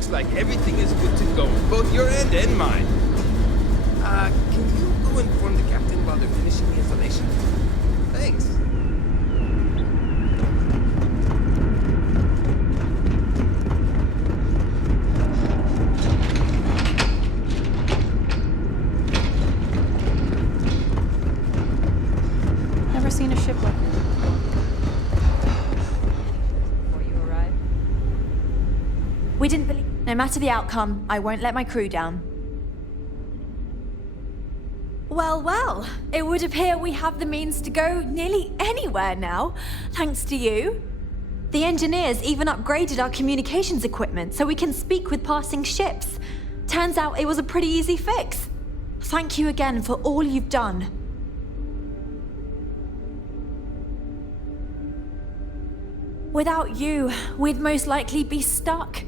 looks like everything is good to go, both your end and mine. Can you go inform the captain while they're finishing the installation? Thanks. Never seen a ship like this. Before you arrive? We didn't believe. No matter the outcome, I won't let my crew down. Well, well, it would appear we have the means to go nearly anywhere now, thanks to you. The engineers even upgraded our communications equipment so we can speak with passing ships. Turns out it was a pretty easy fix. Thank you again for all you've done. Without you, we'd most likely be stuck.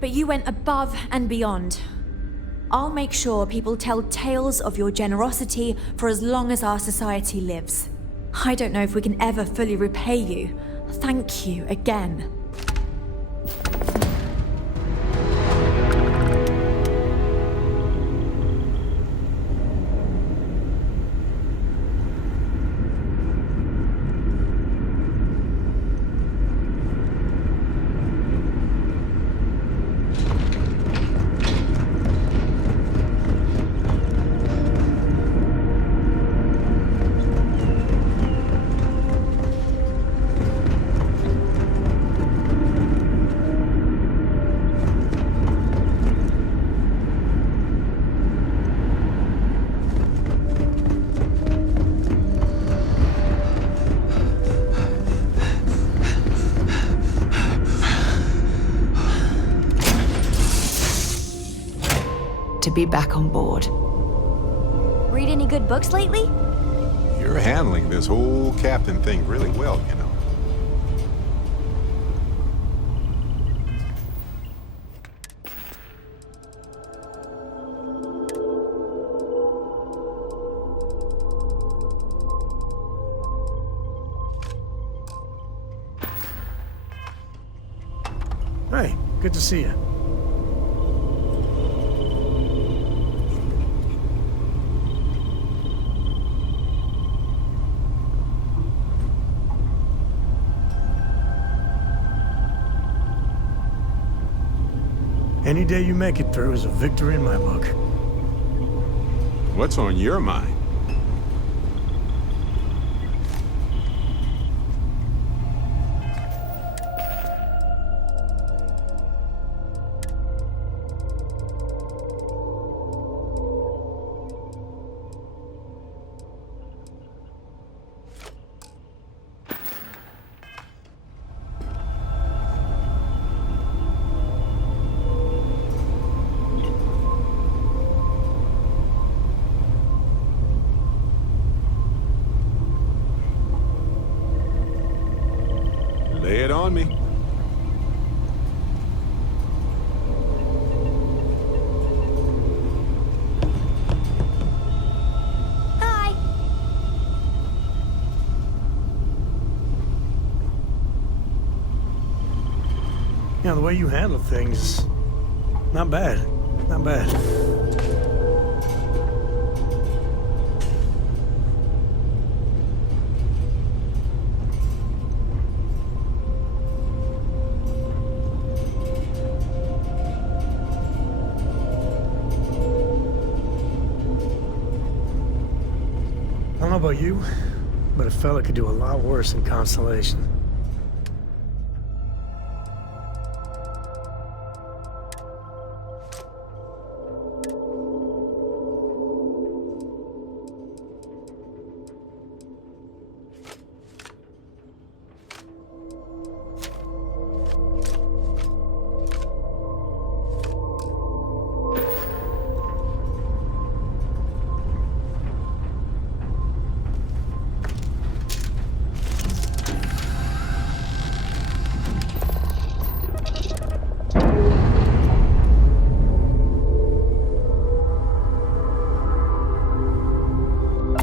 But you went above and beyond. I'll make sure people tell tales of your generosity for as long as our society lives. I don't know if we can ever fully repay you. Thank you again. To be back on board. Read any good books lately? You're handling this whole captain thing really well, you know. Hey, good to see you. Any day you make it through is a victory in my book. What's on your mind? Lay it on me. Hi. You know, the way you handle things, not bad. Not bad. I don't know about you, but a fella could do a lot worse in Constellation.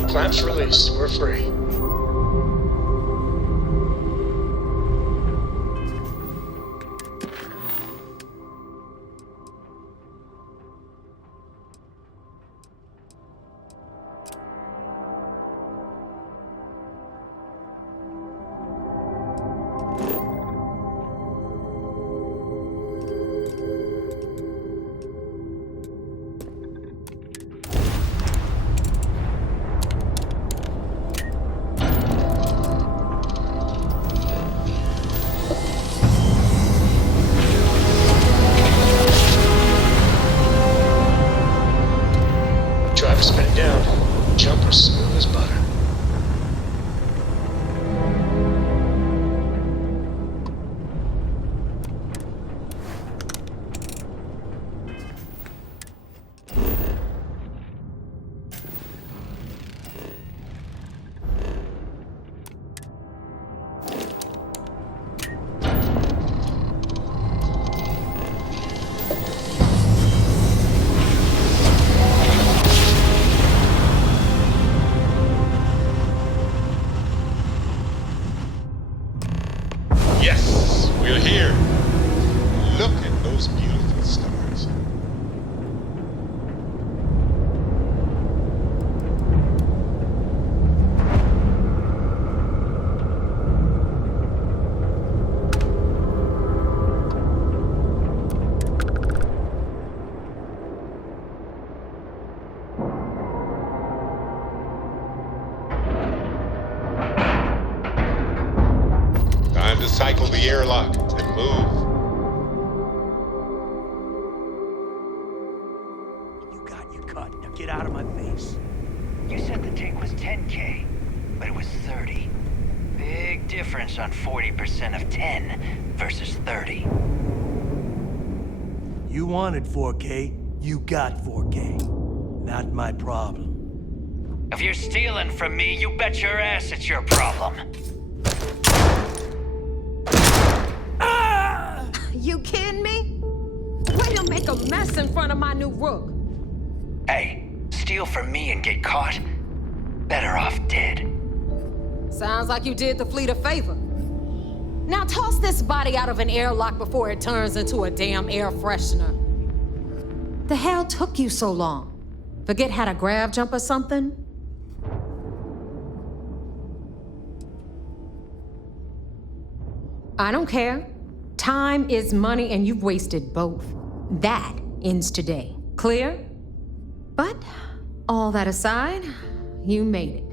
Clamps released. We're free. to cycle the airlock and move. You got your cut. Now get out of my face. You said the take was 10K, but it was 30. Big difference on 40% of 10 versus 30. You wanted 4K, you got 4K. Not my problem. If you're stealing from me, you bet your ass it's your problem. You kidding me? Way to make a mess in front of my new rook. Hey, steal from me and get caught? Better off dead. Sounds like you did the fleet a favor. Now toss this body out of an airlock before it turns into a damn air freshener. The hell took you so long? Forget how to grav jump or something? I don't care. Time is money and you've wasted both. That ends today. Clear? But all that aside, you made it.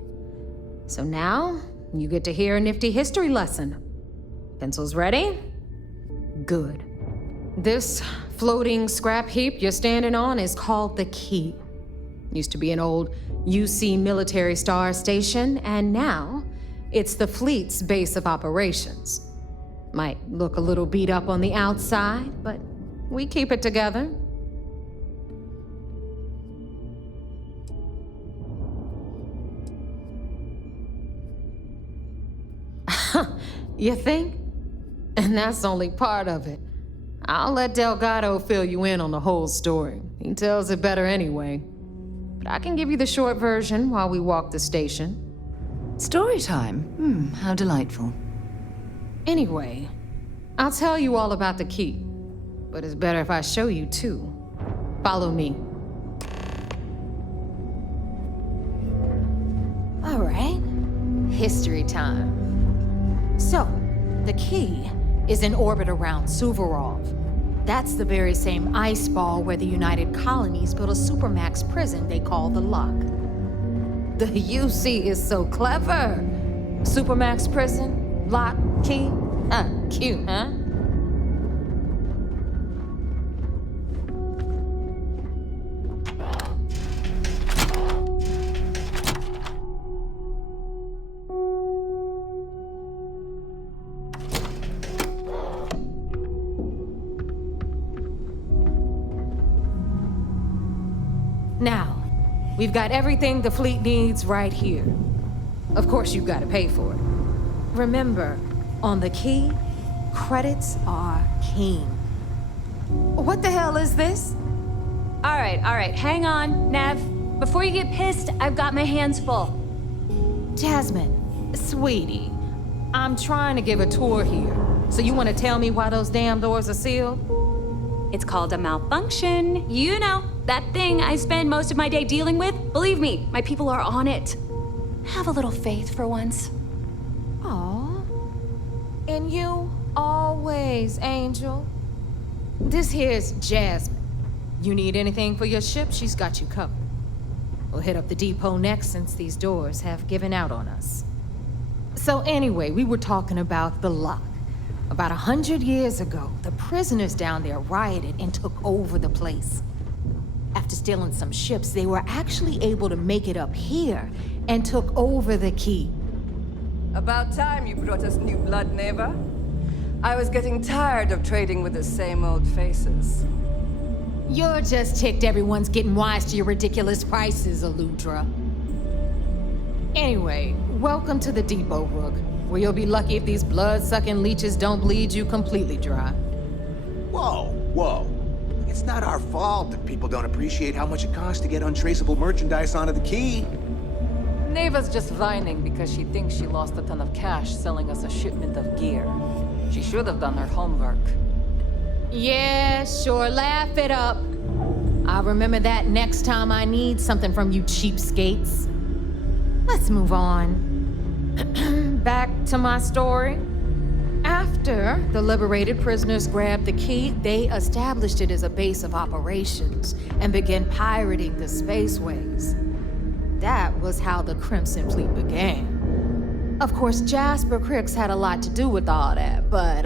So now, you get to hear a nifty history lesson. Pencils ready? Good. This floating scrap heap you're standing on is called the Key. Used to be an old UC military star station, and now it's the fleet's base of operations. Might look a little beat up on the outside, but we keep it together. You think? And that's only part of it. I'll let Delgado fill you in on the whole story. He tells it better anyway. But I can give you the short version while we walk the station. Story time? How delightful. Anyway, I'll tell you all about the Key. But it's better if I show you too. Follow me. All right. History time. So, the Key is in orbit around Suvorov. That's the very same ice ball where the United Colonies built a supermax prison they call the Lock. The UC is so clever. Supermax prison, lock, key. Cute, huh? Now, we've got everything the fleet needs right here. Of course, you've got to pay for it. Remember, on the Key, credits are king. What the hell is this? All right, hang on, Nev. Before you get pissed, I've got my hands full. Jasmine, sweetie, I'm trying to give a tour here. So you want to tell me why those damn doors are sealed? It's called a malfunction. You know, that thing I spend most of my day dealing with. Believe me, my people are on it. Have a little faith for once. Aw. And you always, Angel. This here's Jasmine. You need anything for your ship, she's got you covered. We'll hit up the depot next since these doors have given out on us. So anyway, we were talking about the Lock. About 100 years ago, the prisoners down there rioted and took over the place. After stealing some ships, they were actually able to make it up here and took over the Key. About time you brought us new blood, Neva. I was getting tired of trading with the same old faces. You're just ticked everyone's getting wise to your ridiculous prices, Aludra. Anyway, welcome to the depot, Rook, where you'll be lucky if these blood-sucking leeches don't bleed you completely dry. Whoa. It's not our fault that people don't appreciate how much it costs to get untraceable merchandise onto the Key. Neva's just whining because she thinks she lost a ton of cash selling us a shipment of gear. She should have done her homework. Yeah, sure, laugh it up. I'll remember that next time I need something from you cheapskates. Let's move on. Back to my story. After the liberated prisoners grabbed the Key, they established it as a base of operations and began pirating the spaceways. That was how the Crimson Fleet began. Of course, Jasper Cricks had a lot to do with all that, but,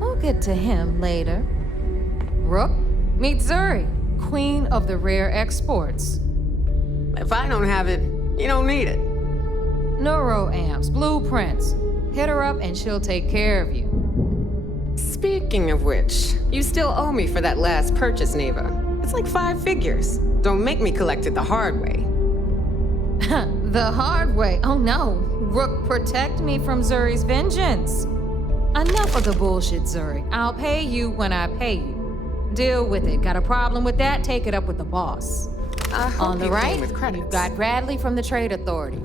we'll get to him later. Rook, meet Zuri, queen of the rare exports. If I don't have it, you don't need it. Neuroamps, blueprints. Hit her up and she'll take care of you. Speaking of which, you still owe me for that last purchase, Neva. It's like 5 figures. Don't make me collect it the hard way. The hard way? Oh no. Rook, protect me from Zuri's vengeance. Enough of the bullshit, Zuri. I'll pay you when I pay you. Deal with it. Got a problem with that? Take it up with the boss. On the right, you've got Bradley from the Trade Authority.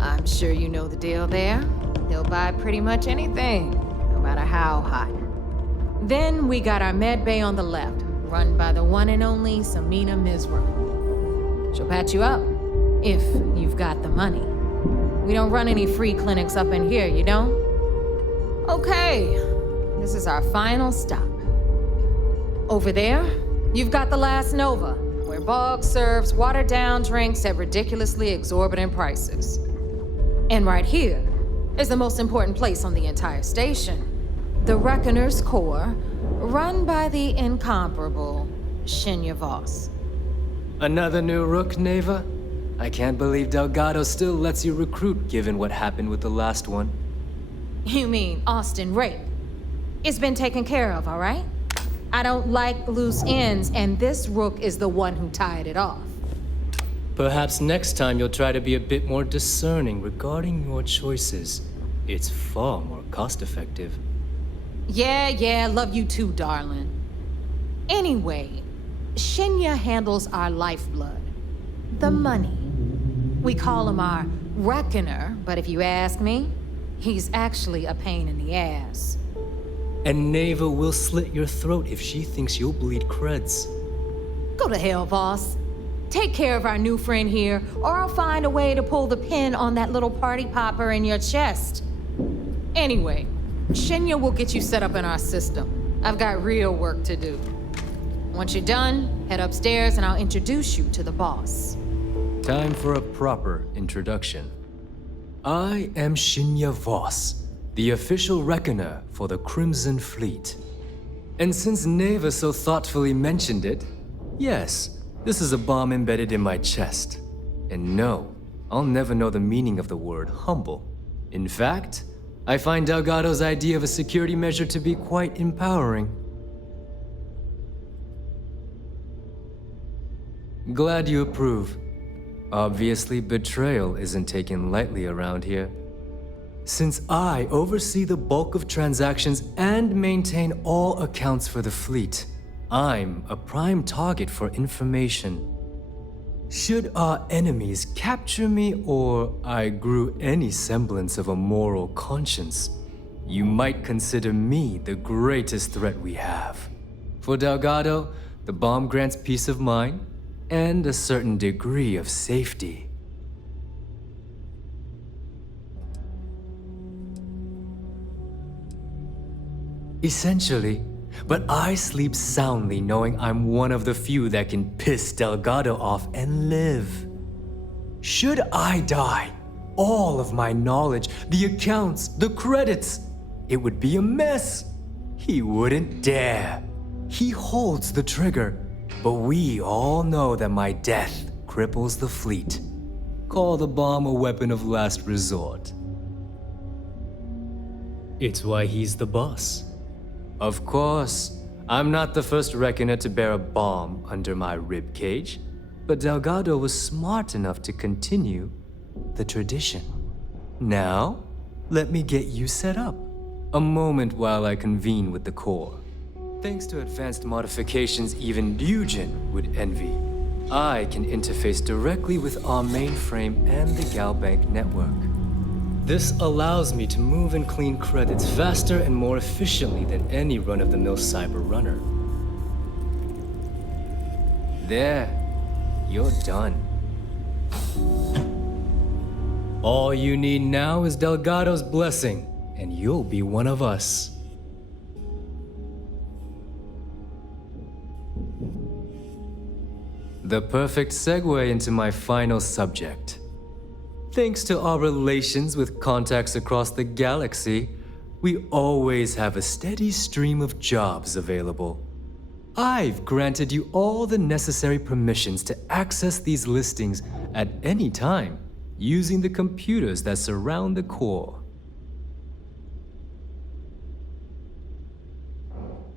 I'm sure you know the deal there. They'll buy pretty much anything, no matter how hot. Then we got our med bay on the left, run by the one and only Samina Mizra. She'll patch you up, if you've got the money. We don't run any free clinics up in here, you don't? Okay, this is our final stop. Over there, you've got the Last Nova, where Bog serves watered-down drinks at ridiculously exorbitant prices. And right here is the most important place on the entire station. The Reckoner's Core, run by the incomparable Shinya Voss. Another new Rook, Neva? I can't believe Delgado still lets you recruit, given what happened with the last one. You mean Austin Rape? It's been taken care of, all right? I don't like loose ends, and this Rook is the one who tied it off. Perhaps next time you'll try to be a bit more discerning regarding your choices. It's far more cost-effective. Yeah, love you too, darling. Anyway, Shinya handles our lifeblood. The money. We call him our Reckoner, but if you ask me, he's actually a pain in the ass. And Neva will slit your throat if she thinks you'll bleed creds. Go to hell, boss. Take care of our new friend here, or I'll find a way to pull the pin on that little party popper in your chest. Anyway, Shinya will get you set up in our system. I've got real work to do. Once you're done, head upstairs and I'll introduce you to the boss. Time for a proper introduction. I am Shinya Voss, the official reckoner for the Crimson Fleet. And since Neva so thoughtfully mentioned it, yes, this is a bomb embedded in my chest. And no, I'll never know the meaning of the word humble. In fact, I find Delgado's idea of a security measure to be quite empowering. Glad you approve. Obviously, betrayal isn't taken lightly around here. Since I oversee the bulk of transactions and maintain all accounts for the fleet, I'm a prime target for information. Should our enemies capture me or I grew any semblance of a moral conscience, you might consider me the greatest threat we have. For Delgado, the bomb grants peace of mind and a certain degree of safety. Essentially, but I sleep soundly knowing I'm one of the few that can piss Delgado off and live. Should I die, all of my knowledge, the accounts, the credits, it would be a mess. He wouldn't dare. He holds the trigger, but we all know that my death cripples the fleet. Call the bomb a weapon of last resort. It's why he's the boss. Of course, I'm not the first reckoner to bear a bomb under my ribcage, but Delgado was smart enough to continue the tradition. Now, let me get you set up. A moment while I convene with the core. Thanks to advanced modifications even Eugen would envy, I can interface directly with our mainframe and the Galbank network. This allows me to move and clean credits faster and more efficiently than any run-of-the-mill cyber runner. There, you're done. All you need now is Delgado's blessing, and you'll be one of us. The perfect segue into my final subject. Thanks to our relations with contacts across the galaxy, we always have a steady stream of jobs available. I've granted you all the necessary permissions to access these listings at any time, using the computers that surround the core.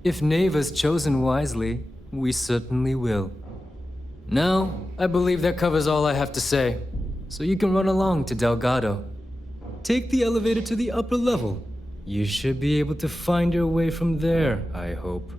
If Neva's chosen wisely, we certainly will. Now, I believe that covers all I have to say, so you can run along to Delgado. Take the elevator to the upper level. You should be able to find your way from there, I hope.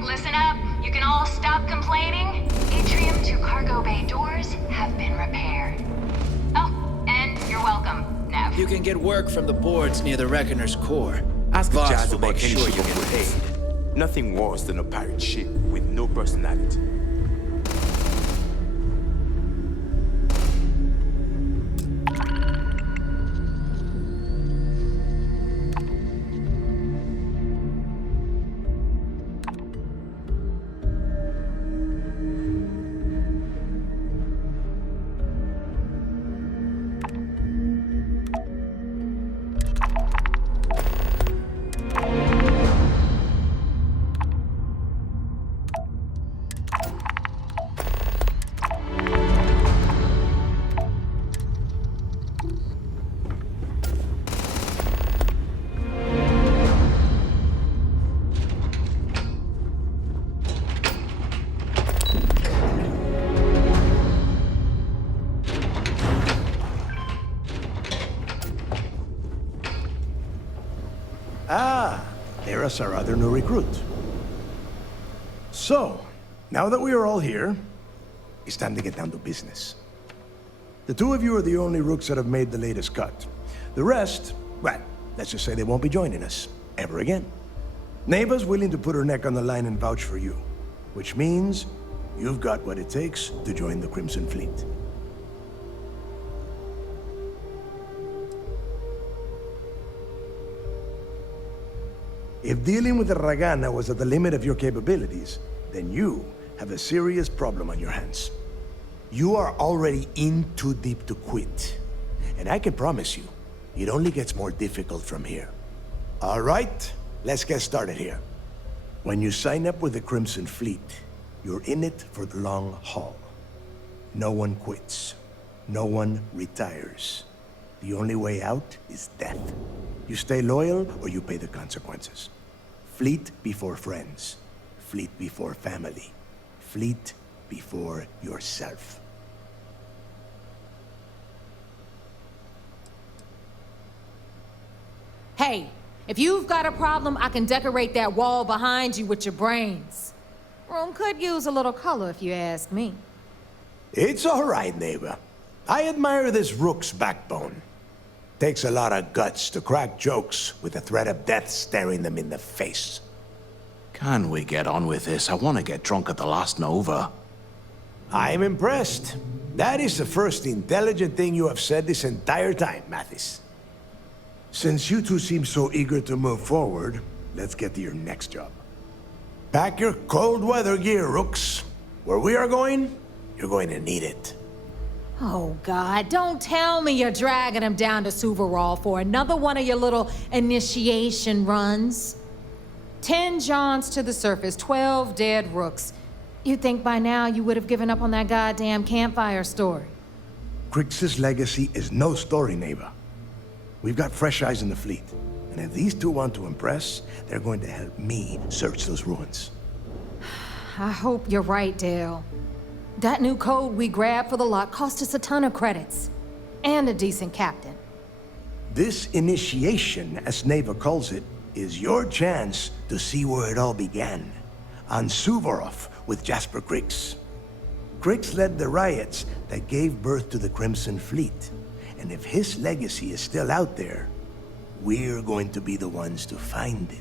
Listen up. You can all stop complaining. Atrium to cargo bay doors have been repaired. Oh, and you're welcome, Nav. You can get work from the boards near the Reckoner's core. Ask Vox Jazz will about make any sure ship you on get board. paid. Nothing worse than a pirate ship with no personality. There's our other new recruit. So, now that we are all here, it's time to get down to business. The two of you are the only rooks that have made the latest cut. The rest, well, let's just say they won't be joining us ever again. Neva's willing to put her neck on the line and vouch for you, which means you've got what it takes to join the Crimson Fleet. If dealing with the Ragana was at the limit of your capabilities, then you have a serious problem on your hands. You are already in too deep to quit. And I can promise you, it only gets more difficult from here. All right, let's get started here. When you sign up with the Crimson Fleet, you're in it for the long haul. No one quits. No one retires. The only way out is death. You stay loyal or you pay the consequences. Fleet before friends. Fleet before family. Fleet before yourself. Hey, if you've got a problem, I can decorate that wall behind you with your brains. Room could use a little color if you ask me. It's all right, neighbor. I admire this rook's backbone. Takes a lot of guts to crack jokes with the threat of death staring them in the face. Can we get on with this? I want to get drunk at the last Nova. I'm impressed. That is the first intelligent thing you have said this entire time, Mathis. Since you two seem so eager to move forward, let's get to your next job. Pack your cold weather gear, rooks. Where we are going, you're going to need it. Oh, God, don't tell me you're dragging him down to Suvarall for another one of your little initiation runs. 10 Johns to the surface, 12 dead rooks. You'd think by now you would have given up on that goddamn campfire story. Crix's legacy is no story, neighbor. We've got fresh eyes in the fleet. And if these two want to impress, they're going to help me search those ruins. I hope you're right, Dale. That new code we grabbed for the lot cost us a ton of credits. And a decent captain. This initiation, as Neva calls it, is your chance to see where it all began. On Suvorov with Jasper Crix. Crix led the riots that gave birth to the Crimson Fleet. And if his legacy is still out there, we're going to be the ones to find it.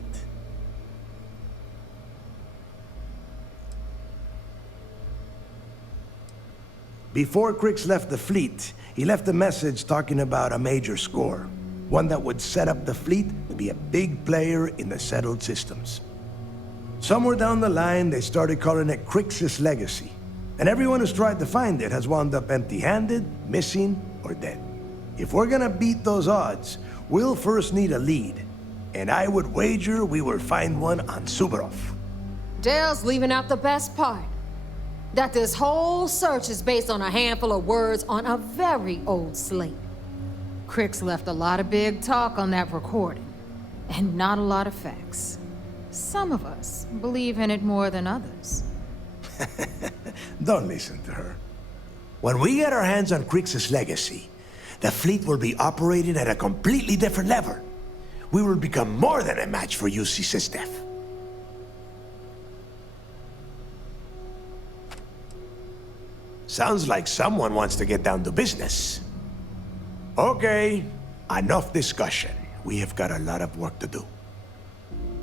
Before Crix left the fleet, he left a message talking about a major score. One that would set up the fleet to be a big player in the settled systems. Somewhere down the line, they started calling it Crix's Legacy. And everyone who's tried to find it has wound up empty-handed, missing, or dead. If we're gonna beat those odds, we'll first need a lead. And I would wager we will find one on Suvorov. Dale's leaving out the best part. That this whole search is based on a handful of words on a very old slate. Crix left a lot of big talk on that recording, and not a lot of facts. Some of us believe in it more than others. Don't listen to her. When we get our hands on Crix's Legacy, the fleet will be operating at a completely different level. We will become more than a match for UC Sistef. Sounds like someone wants to get down to business. Okay, enough discussion. We have got a lot of work to do.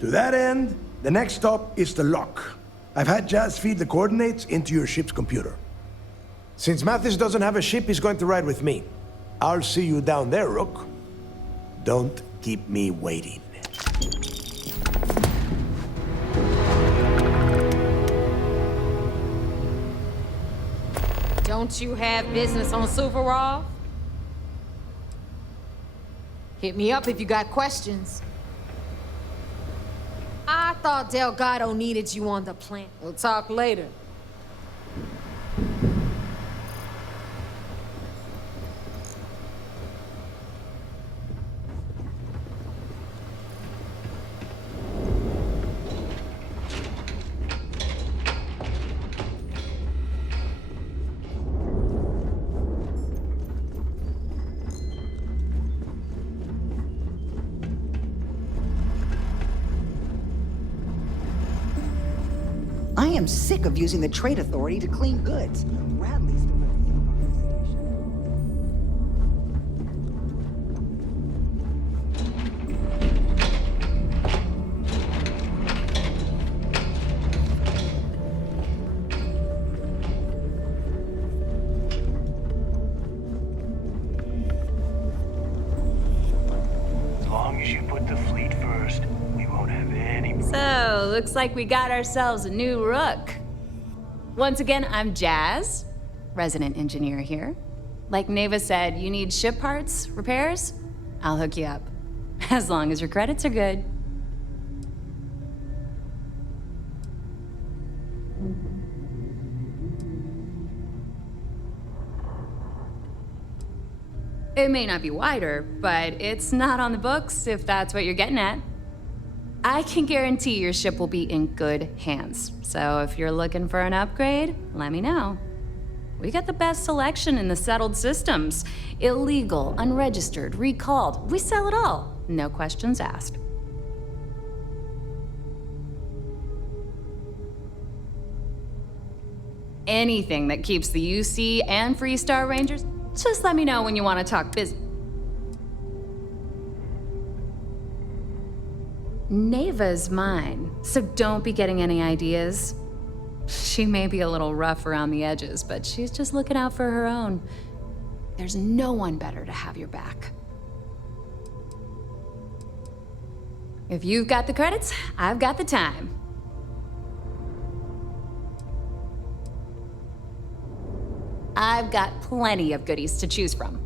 To that end, the next stop is the lock. I've had Jazz feed the coordinates into your ship's computer. Since Mathis doesn't have a ship, he's going to ride with me. I'll see you down there, Rook. Don't keep me waiting. Don't you have business on Suvorov? Hit me up if you got questions. I thought Delgado needed you on the plant. We'll talk later. I am sick of using the trade authority to clean goods. Bradley's the As long as you put the fleet first, we won't have any... So, looks like we got ourselves a new rook. Once again, I'm Jazz, resident engineer here. Like Neva said, you need ship parts, repairs? I'll hook you up. As long as your credits are good. It may not be wider, but it's not on the books, if that's what you're getting at. I can guarantee your ship will be in good hands. So if you're looking for an upgrade, let me know. We got the best selection in the settled systems. Illegal, unregistered, recalled. We sell it all. No questions asked. Anything that keeps the UC and Freestar Rangers, just let me know when you want to talk business. Neva's mine, so don't be getting any ideas. She may be a little rough around the edges, but she's just looking out for her own. There's no one better to have your back. If you've got the credits, I've got the time. I've got plenty of goodies to choose from.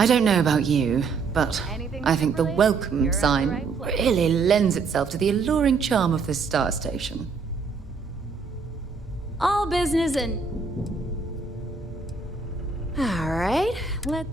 I don't know about you, but I think the welcome sign really lends itself to the alluring charm of this star station. All business and... Alright, let's...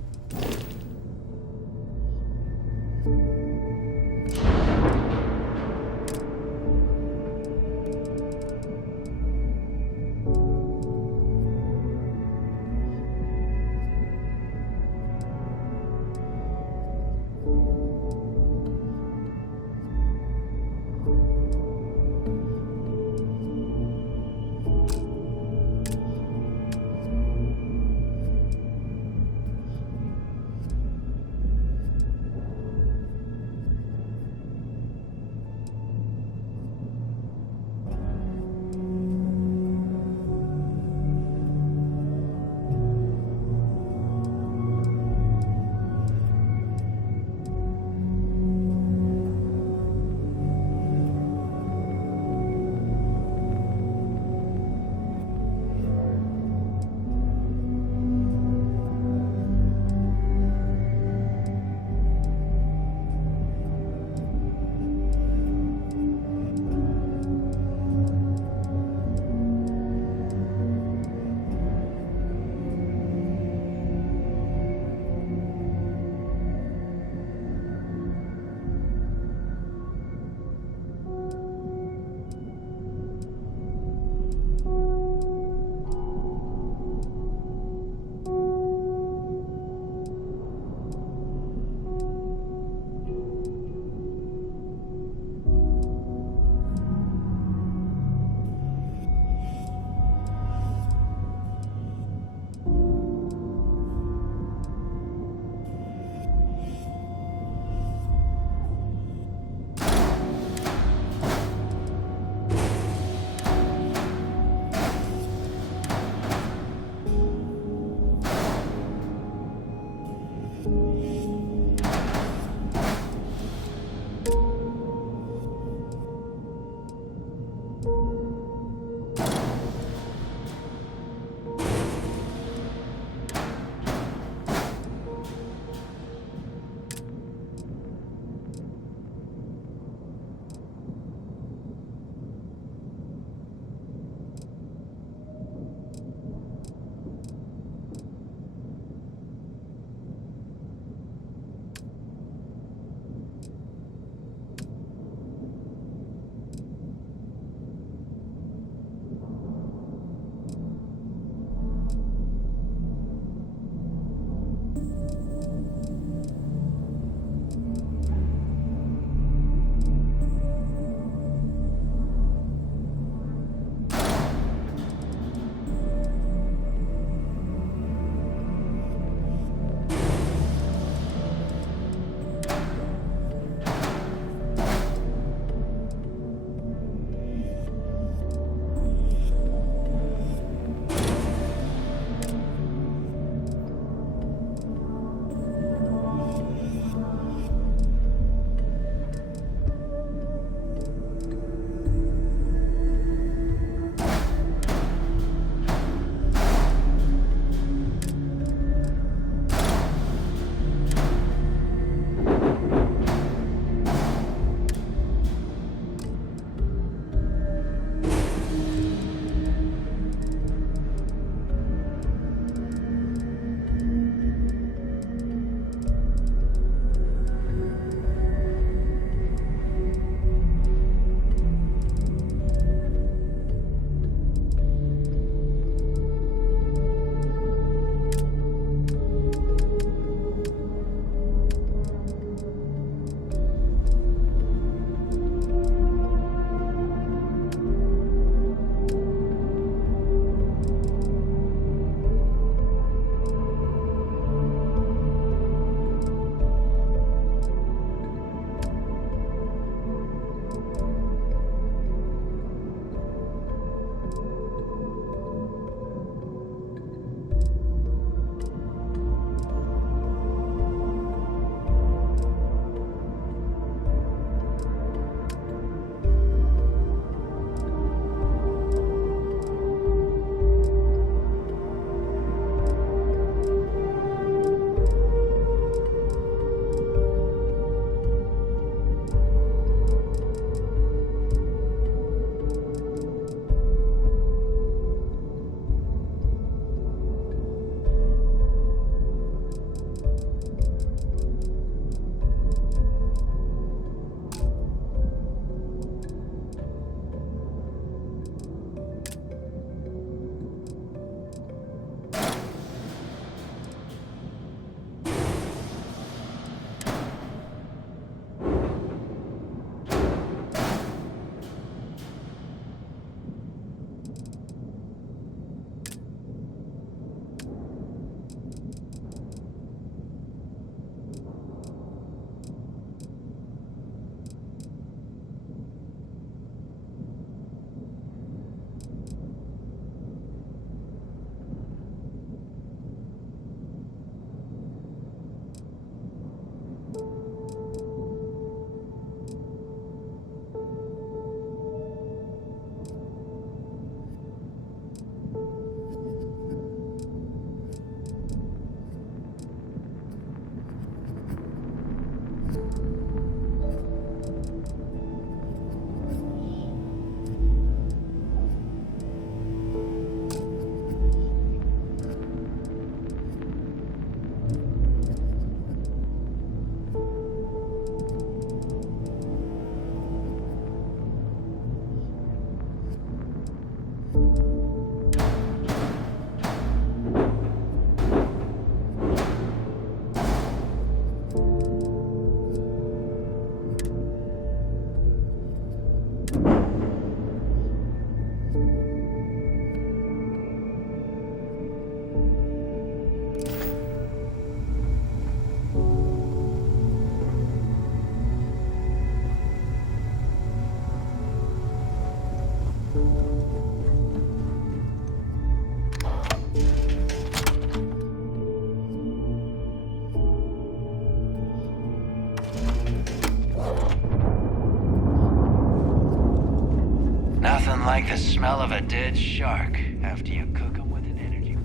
like the smell of a dead shark after you cook them with an energy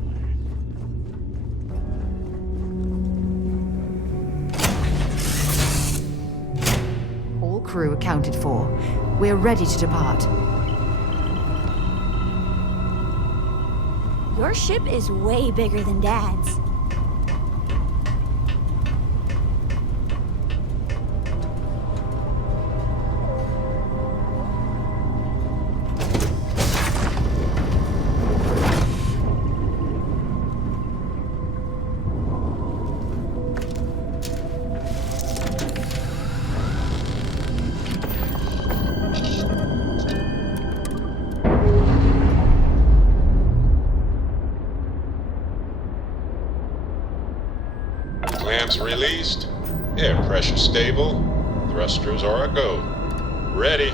blast. All crew accounted for. We're ready to depart. Your ship is way bigger than Dad's. Clamps released, air pressure stable, thrusters are a go. Ready.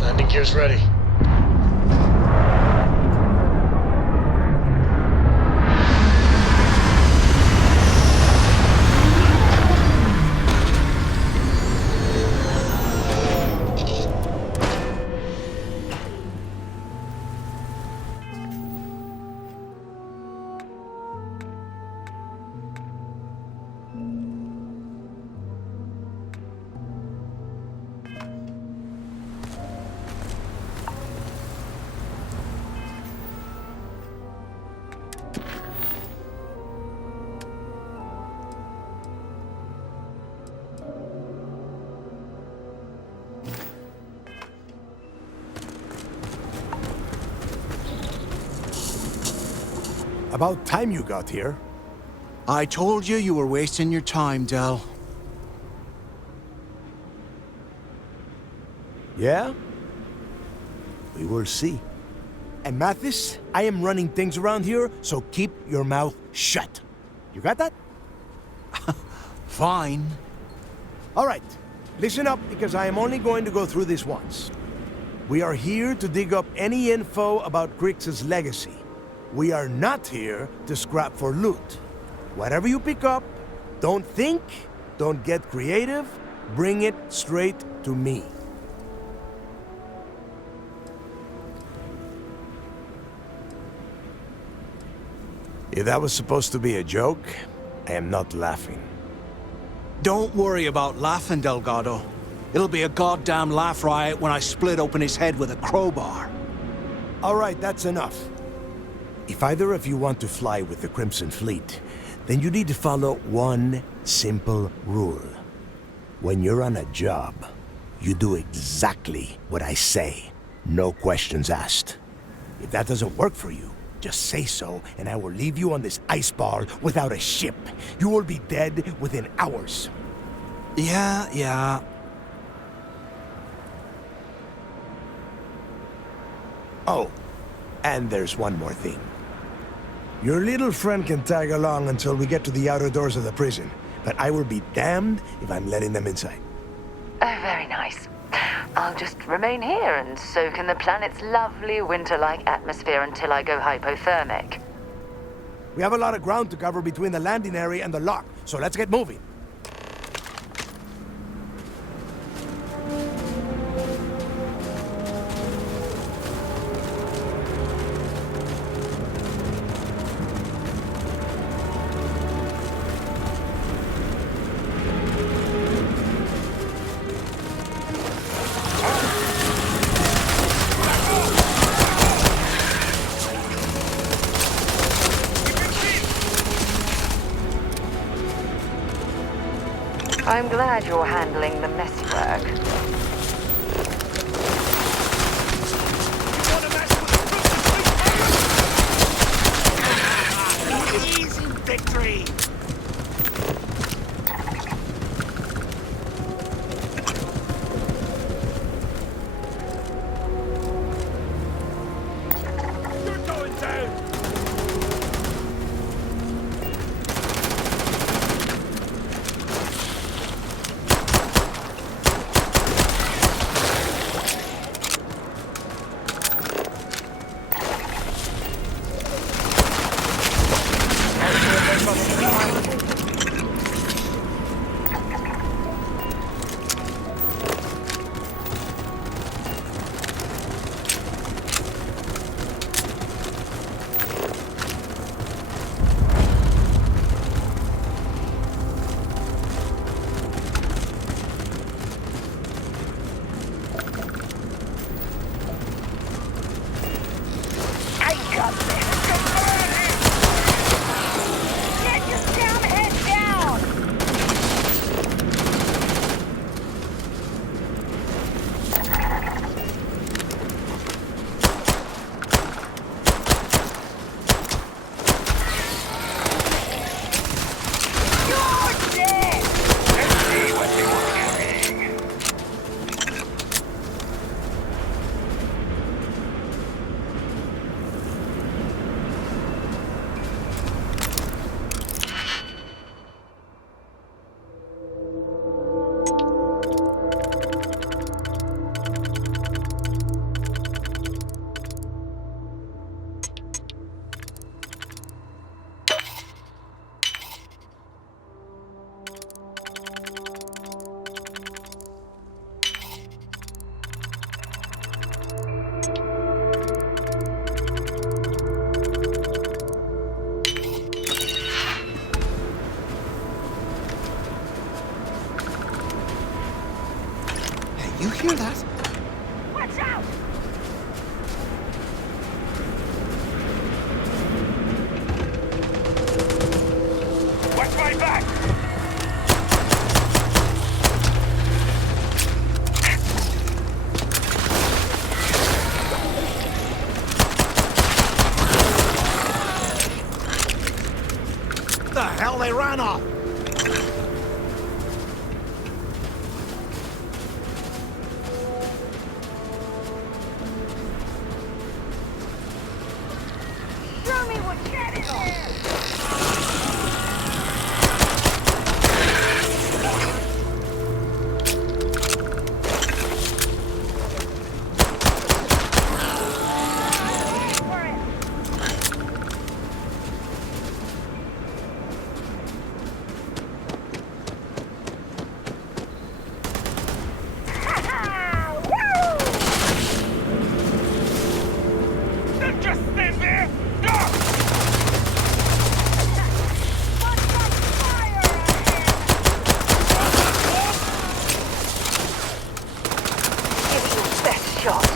Landing gear's ready. About time you got here. I told you you were wasting your time, Del. Yeah? We will see. And Mathis, I am running things around here, so keep your mouth shut. You got that? Fine. All right, listen up, because I am only going to go through this once. We are here to dig up any info about Crix's legacy. We are not here to scrap for loot. Whatever you pick up, don't think, don't get creative, bring it straight to me. If that was supposed to be a joke, I am not laughing. Don't worry about laughing, Delgado. It'll be a goddamn laugh riot when I split open his head with a crowbar. All right, that's enough. If either of you want to fly with the Crimson Fleet, then you need to follow one simple rule. When you're on a job, you do exactly what I say. No questions asked. If that doesn't work for you, just say so, and I will leave you on this ice ball without a ship. You will be dead within hours. Yeah. Oh, and there's one more thing. Your little friend can tag along until we get to the outer doors of the prison, but I will be damned if I'm letting them inside. Oh, very nice. I'll just remain here and soak in the planet's lovely winter-like atmosphere until I go hypothermic. We have a lot of ground to cover between the landing area and the lock, so let's get moving. I'm glad you're handling the messy work. Easy victory! You hear that? Watch out! Watch my back! The hell they ran off? Show me what get in there! Then just stand there! Go! Give it your best shot.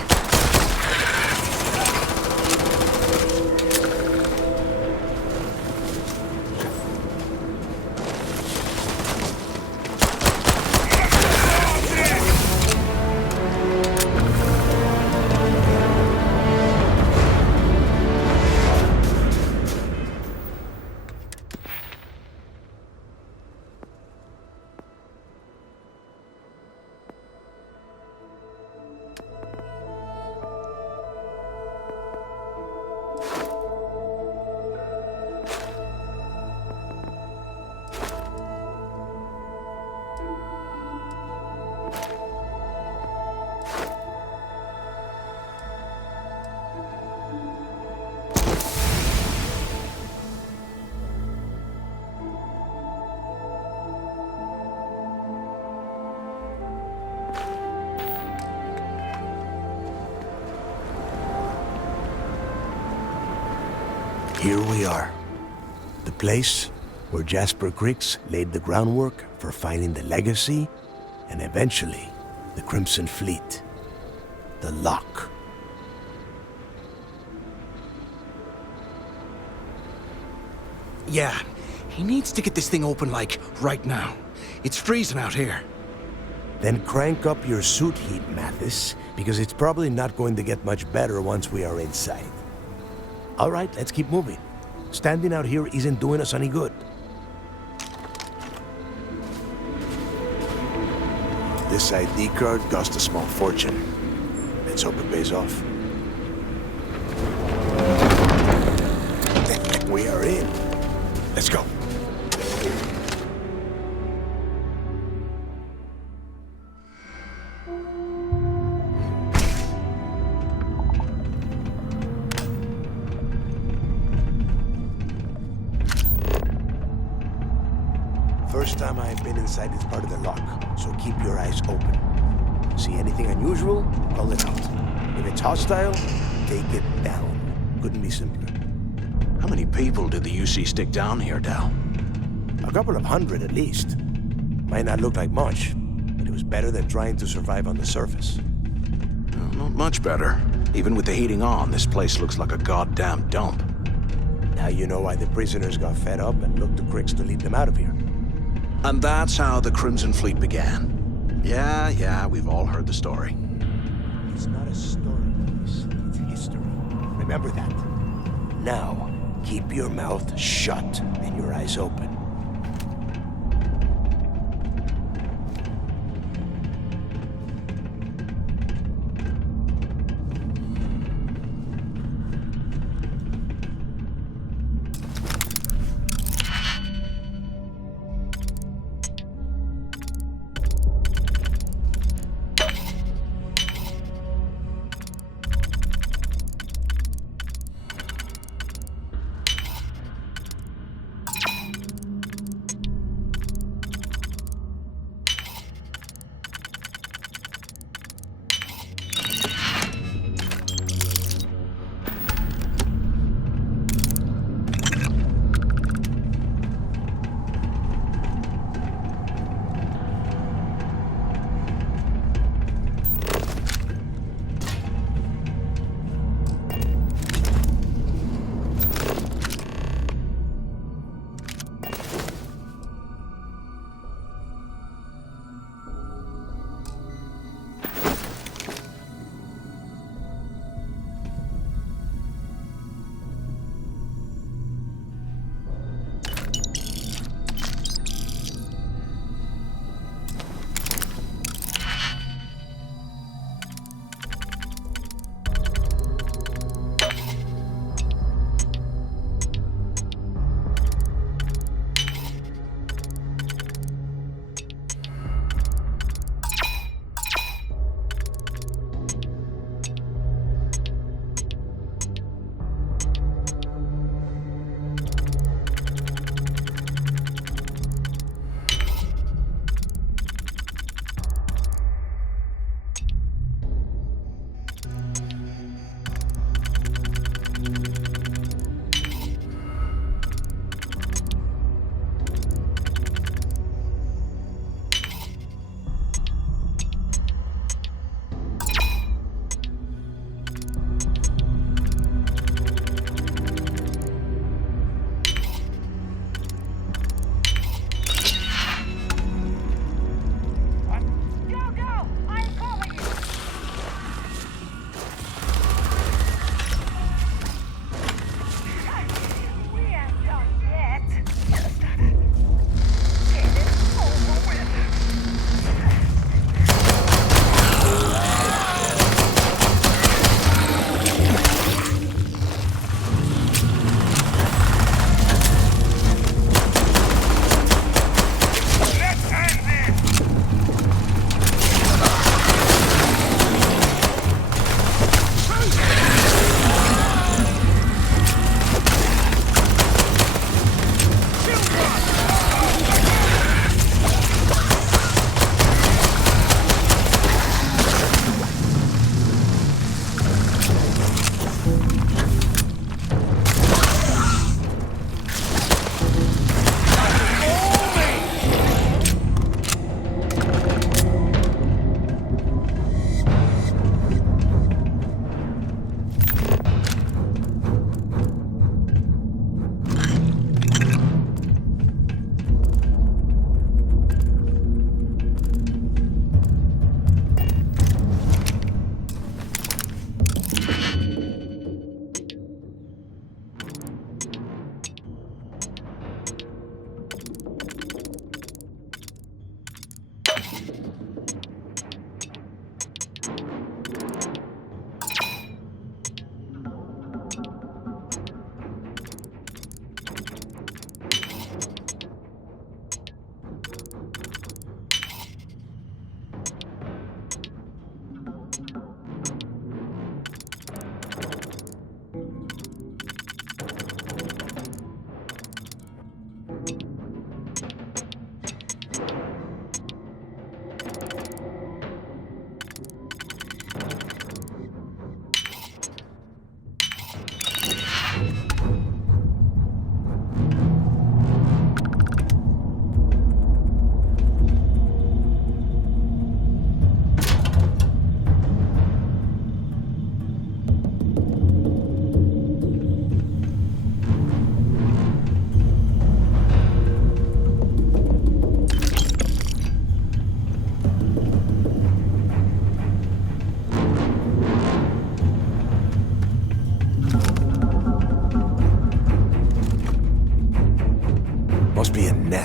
Here we are. The place where Jasper Griggs laid the groundwork for finding the legacy and eventually the Crimson Fleet. The lock. Yeah, he needs to get this thing open, like, right now. It's freezing out here. Then crank up your suit heat, Mathis, because it's probably not going to get much better once we are inside. All right, let's keep moving. Standing out here isn't doing us any good. This ID card cost a small fortune. Let's hope it pays off. We are in. Let's go. First time I've been inside this part of the lock, so keep your eyes open. See anything unusual, call it out. If it's hostile, take it down. Couldn't be simpler. How many people did the UC stick down here, Dal? A couple of hundred at least. Might not look like much, but it was better than trying to survive on the surface. Not much better. Even with the heating on, this place looks like a goddamn dump. Now you know why the prisoners got fed up and looked to Griggs to lead them out of here. And that's how the Crimson Fleet began. Yeah, we've all heard the story. It's not a story, Lewis. It's history. Remember that. Now, keep your mouth shut and your eyes open.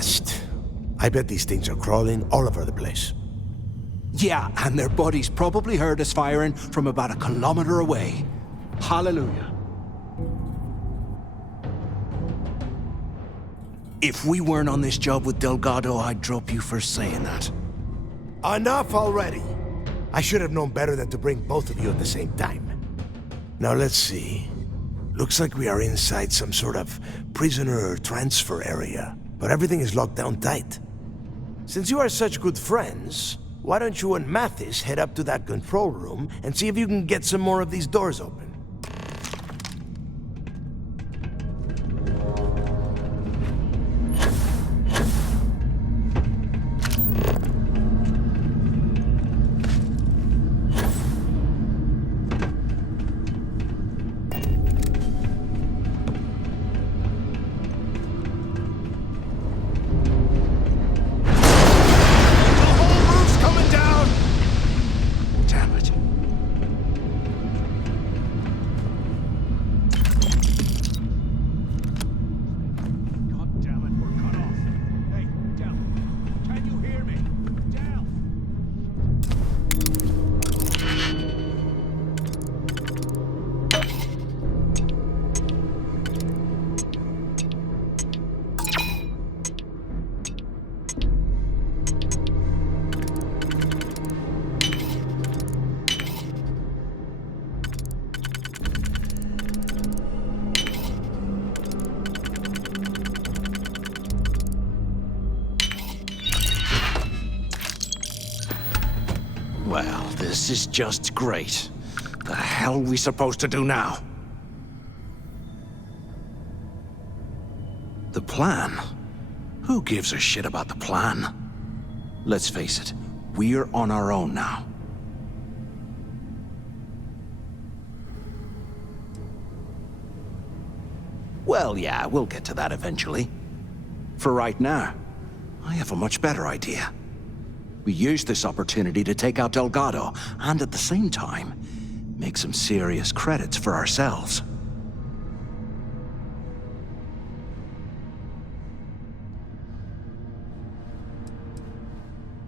best. I bet these things are crawling all over the place. Yeah, and their buddies probably heard us firing from about 1 kilometer away. Hallelujah. If we weren't on this job with Delgado, I'd drop you for saying that. Enough already! I should have known better than to bring both of you at the same time. Now let's see. Looks like we are inside some sort of prisoner transfer area, but everything is locked down tight. Since you are such good friends, why don't you and Mathis head up to that control room and see if you can get some more of these doors open? Well, this is just great. The hell are we supposed to do now? The plan? Who gives a shit about the plan? Let's face it, we're on our own now. Well, yeah, we'll get to that eventually. For right now, I have a much better idea. We use this opportunity to take out Delgado, and at the same time, make some serious credits for ourselves.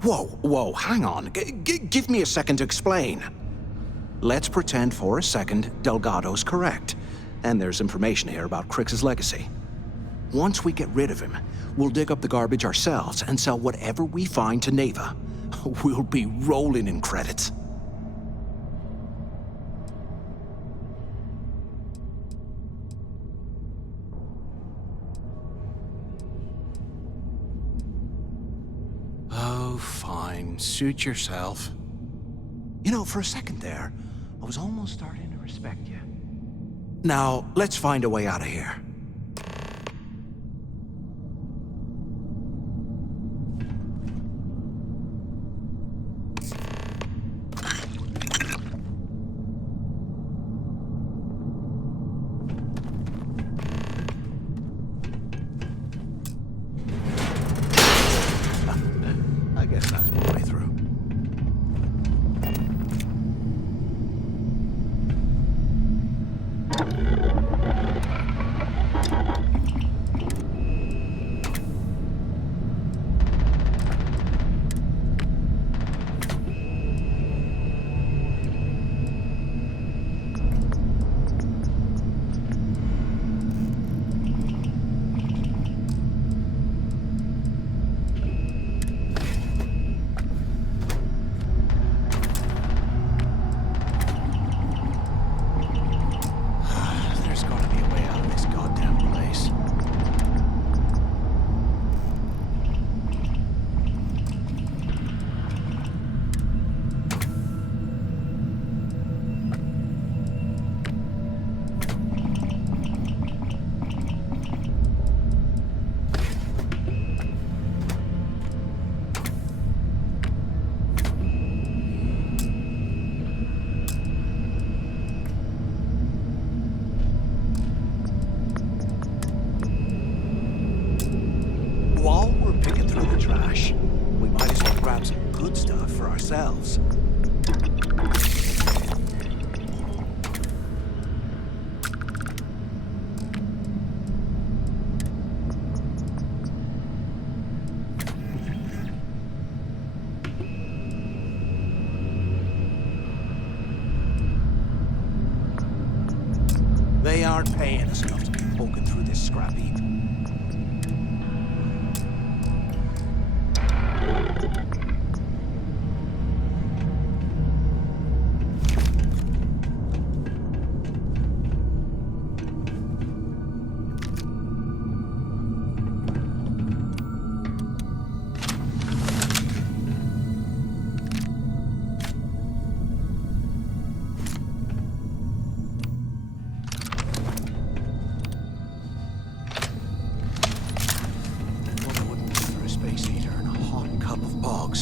Whoa, hang on. Give me a second to explain. Let's pretend for a second Delgado's correct, and there's information here about Crix's legacy. Once we get rid of him, we'll dig up the garbage ourselves and sell whatever we find to Neva. We'll be rolling in credits. Oh, fine. Suit yourself. You know, for a second there, I was almost starting to respect you. Now, let's find a way out of here. They aren't paying us enough to be poking through this scrap heap.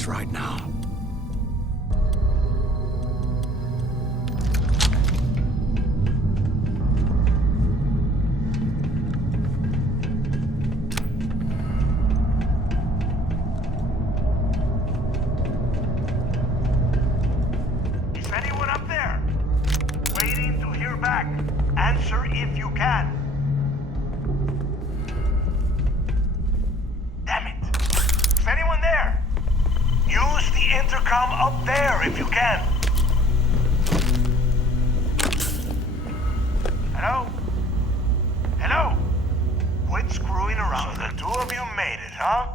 Right now. Is anyone up there? Waiting to hear back. Answer if you can. Damn it. Is anyone there? Use the intercom up there if you can. Hello? Hello? Quit screwing around. So the two of you made it, huh?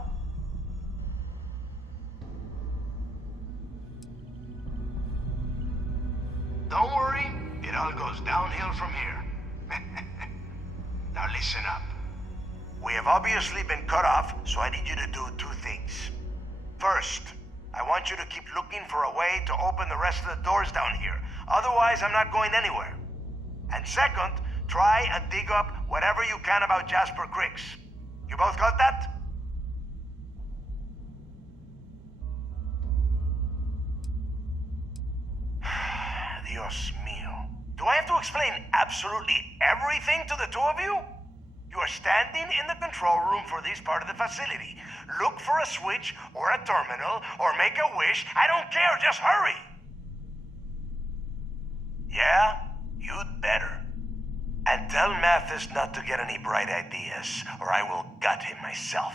Don't worry, it all goes downhill from here. Now listen up. We have obviously been cut off, so I need you to do two things. First, I want you to keep looking for a way to open the rest of the doors down here. Otherwise, I'm not going anywhere. And second, try and dig up whatever you can about Jasper Cricks. You both got that? Dios mío. Do I have to explain absolutely everything to the two of you? You are standing in the control room for this part of the facility. Look for a switch or a terminal or make a wish. I don't care, just hurry! Yeah? You'd better. And tell Mathis not to get any bright ideas, or I will gut him myself.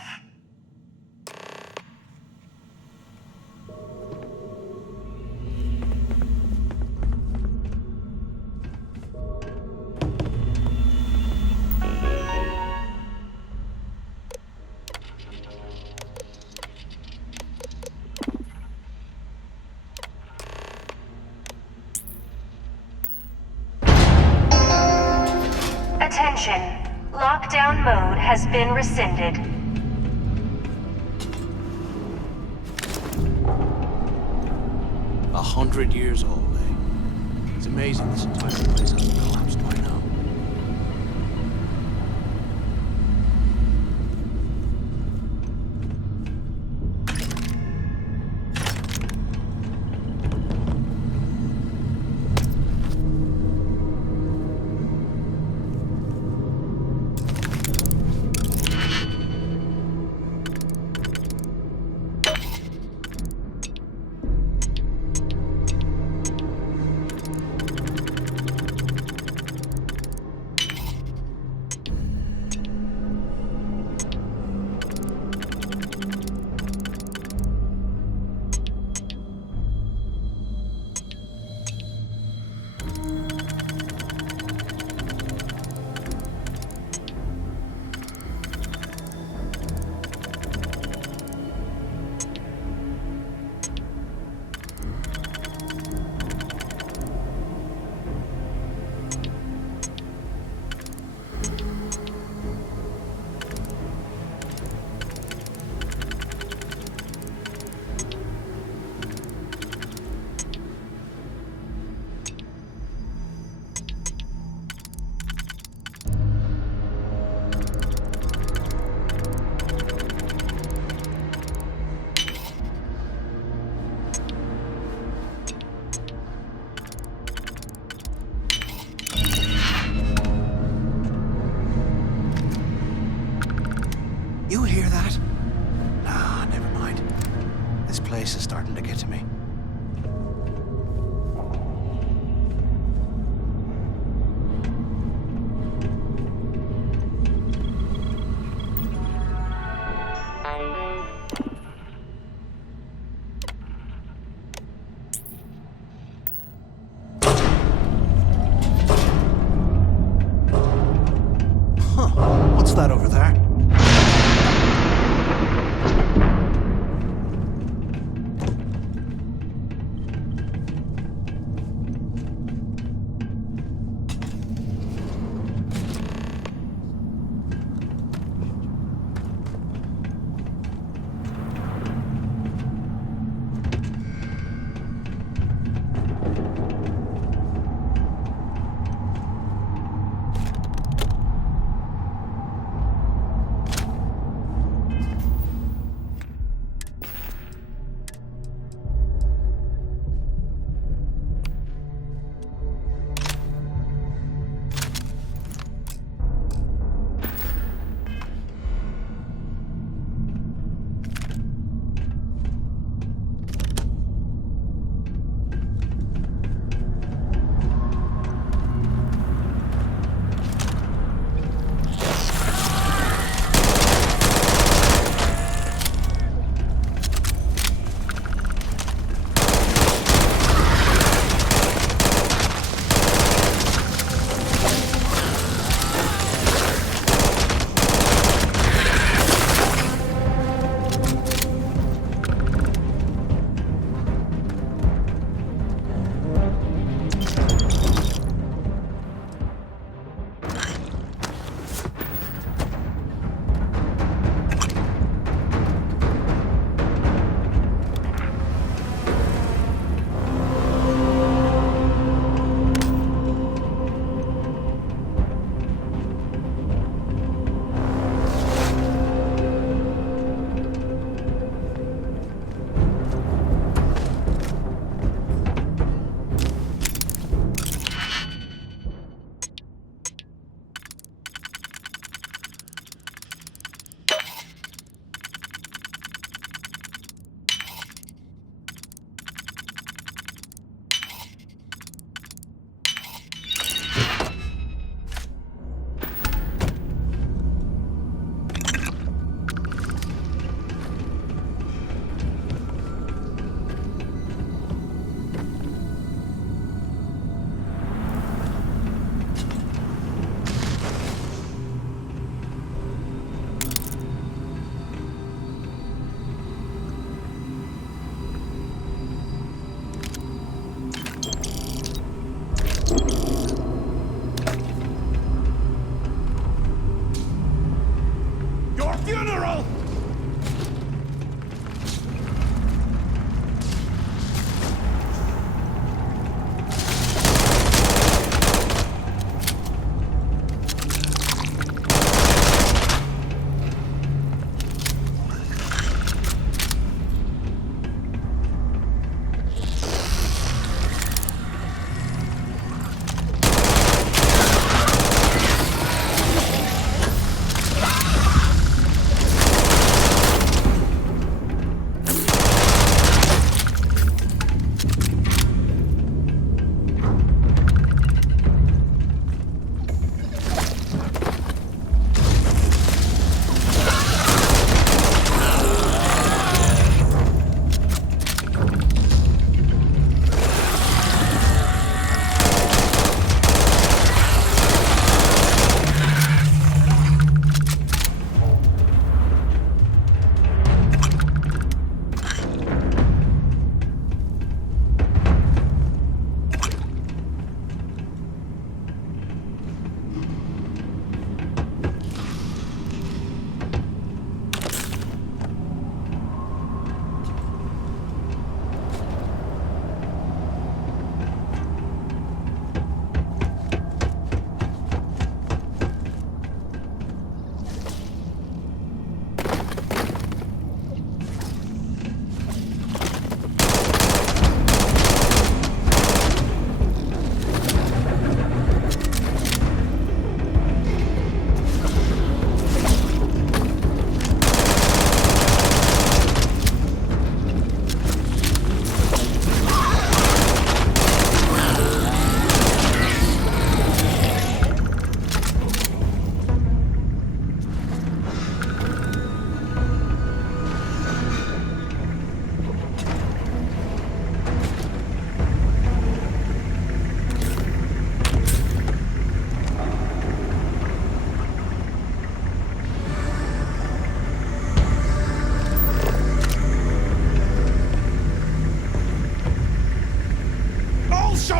Attention. Lockdown mode has been rescinded. 100 years old, eh? It's amazing this entire place hasn't collapsed by now. that over there?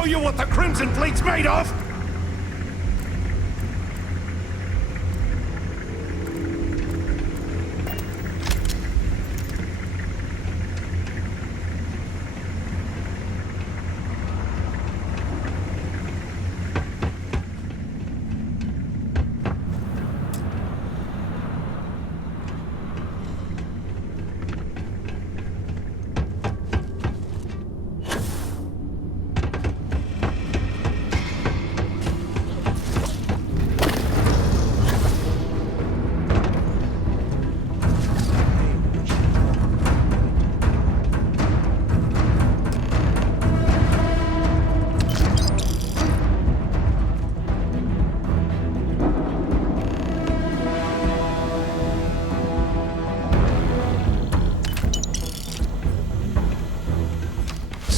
show you what the Crimson Fleet's made of?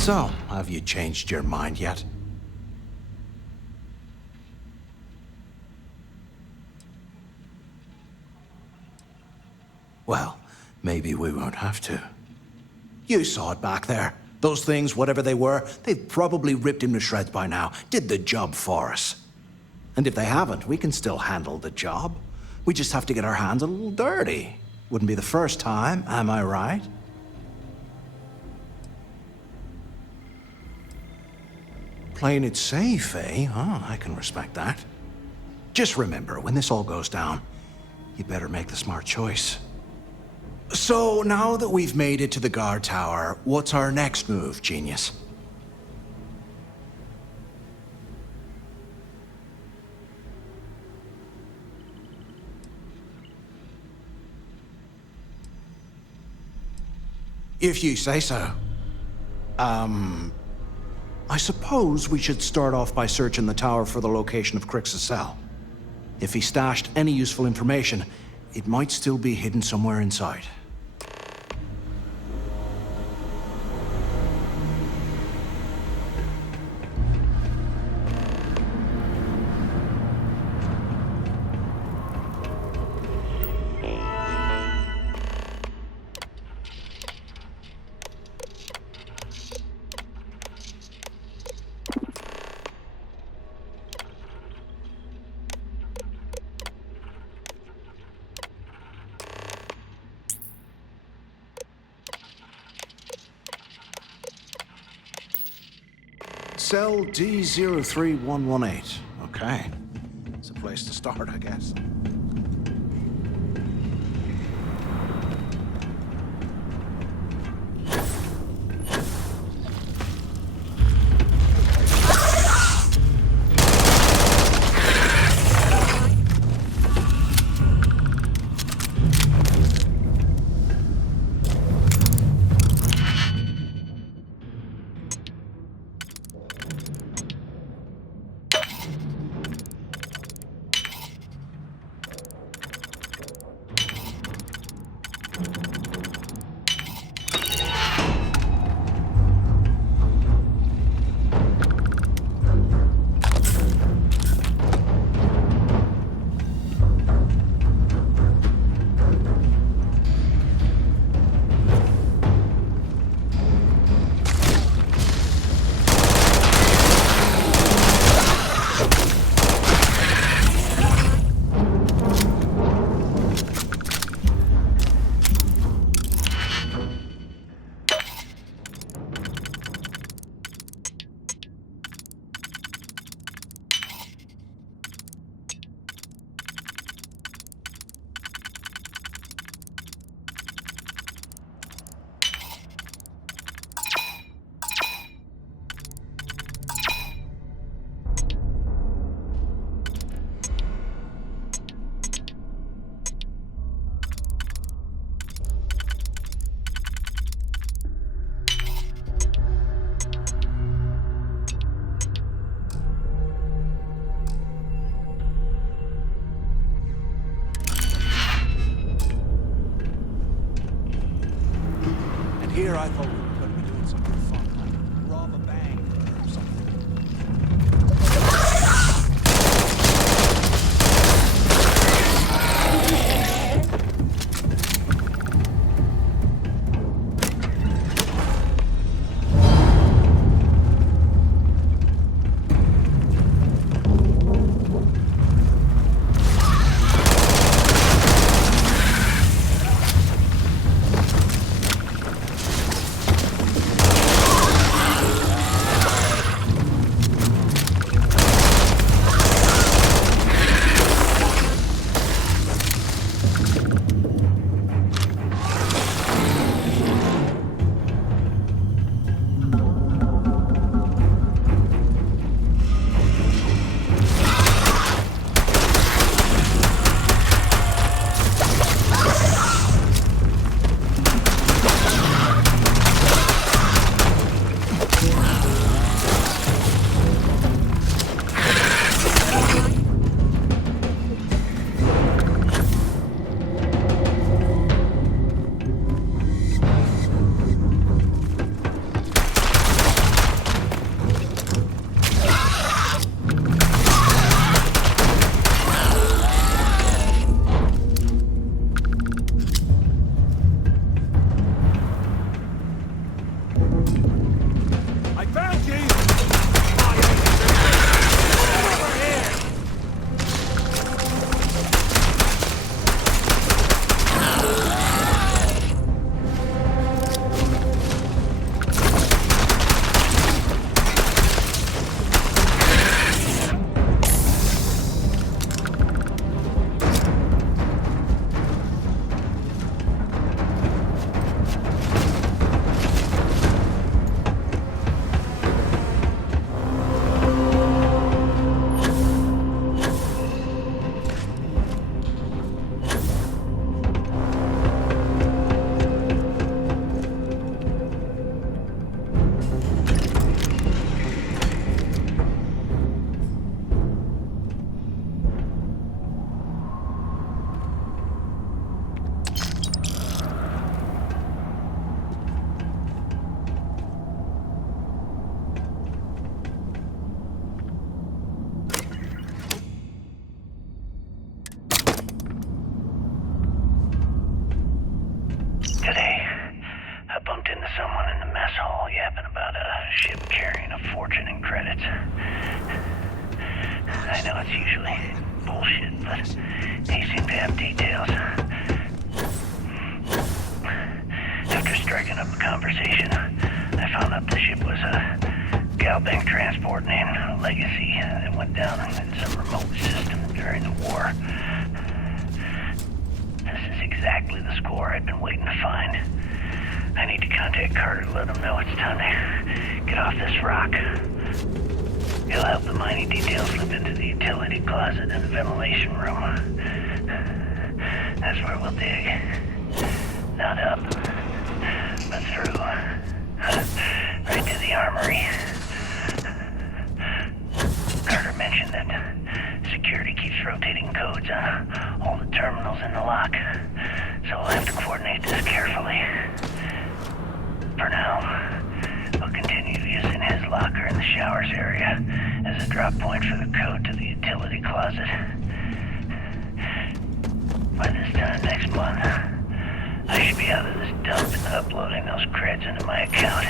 So, have you changed your mind yet? Well, maybe we won't have to. You saw it back there. Those things, whatever they were, they've probably ripped him to shreds by now. Did the job for us. And if they haven't, we can still handle the job. We just have to get our hands a little dirty. Wouldn't be the first time, am I right? Playing it safe, eh? Oh, I can respect that. Just remember, when this all goes down, you better make the smart choice. So, now that we've made it to the guard tower, what's our next move, genius? If you say so. I suppose we should start off by searching the tower for the location of Crix's cell. If he stashed any useful information, it might still be hidden somewhere inside. Cell D03118. Okay. It's a place to start, I guess. Here I thought we were going to be doing something fun, like rob a bank or something. fortune in credits. I know it's usually bullshit, but he seemed to have details. After striking up a conversation, I found out the ship was a Galbank transport named Legacy that went down in some remote system during the war. This is exactly the score I've been waiting to find. I need to contact Carter to let him know it's time to get off this rock. He'll help the mining details slip into the utility closet in the ventilation room. That's where we'll dig. Not up, but through. Right to the armory. Carter mentioned that security keeps rotating codes on all the terminals in the lock, so we'll have to coordinate this carefully. For now, we'll continue using his locker in the showers area as a drop point for the code to the utility closet. By this time next month, I should be out of this dump and uploading those creds into my account.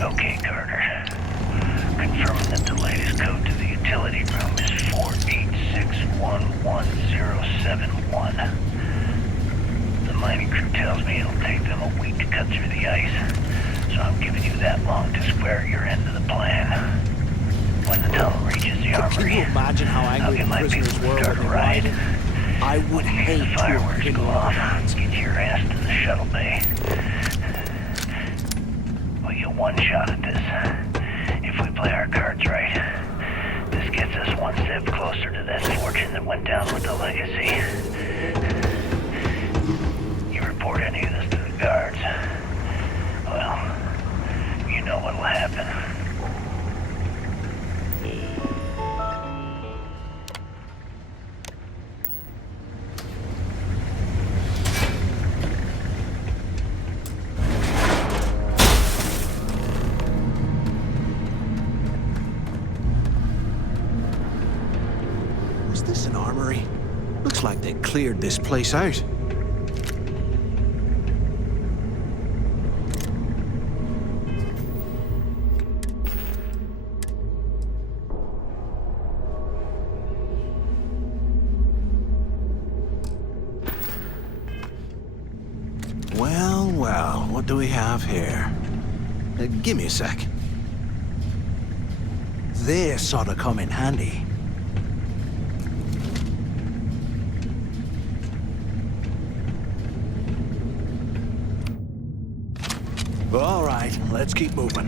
Okay, Carter. Confirming that the latest code to the utility room is 4861171. The mining crew tells me it'll take them a week to cut through the ice, so I'm giving you that long to square your end of the plan. When the tunnel reaches the armory, can you imagine how angry I'll get the my prisoners people were to start when a they ride. rioted? I would hate the to fireworks have go been off, hands. get your ass to the shuttle bay. We get one shot at this. If we play our cards right, this gets us one step closer to that fortune that went down with the Legacy. You report any of this to the guards, well, you know what'll happen. Is this an armory? Looks like they cleared this place out. Well, well, what do we have here? Give me a sec. This ought to come in handy. All right, let's keep moving.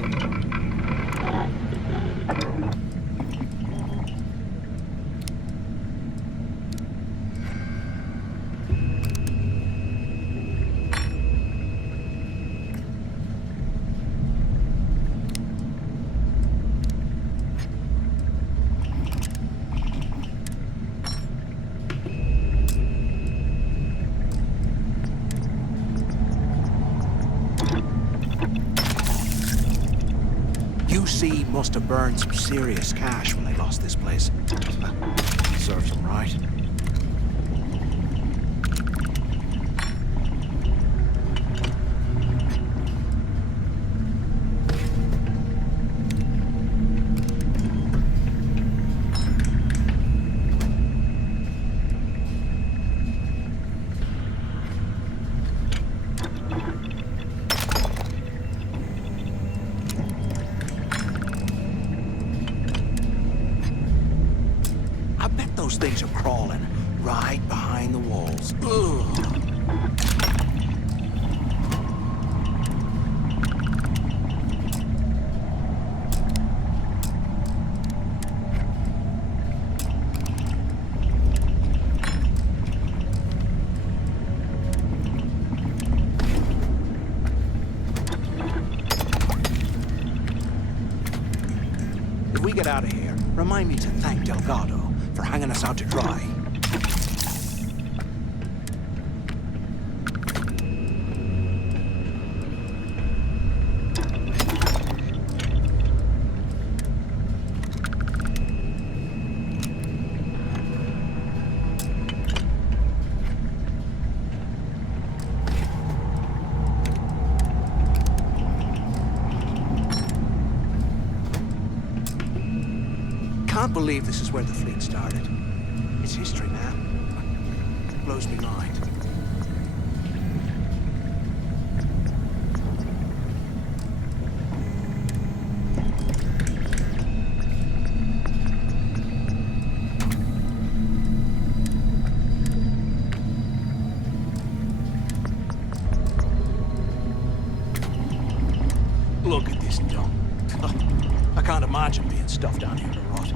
UC must have burned some serious cash when they lost this place. Serves them right. Those things are crawling right behind the walls. Ugh. If we get out of here, remind me to thank Delgado for hanging us out to dry. Can't believe this is where the fleet started. It's history, man. It blows me mind. Look at this dump. I can't imagine being stuffed down here to rot.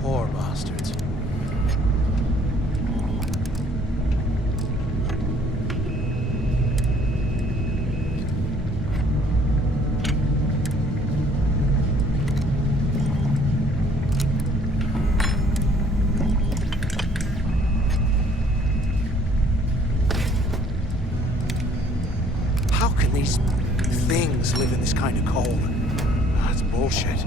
Poor bastards. How can these things live in this kind of cold? That's bullshit.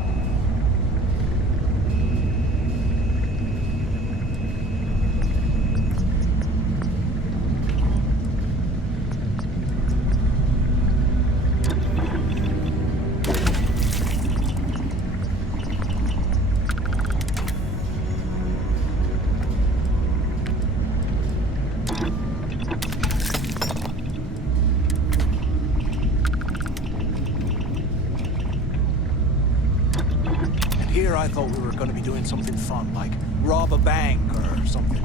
Here I thought we were going to be doing something fun, like rob a bank or something.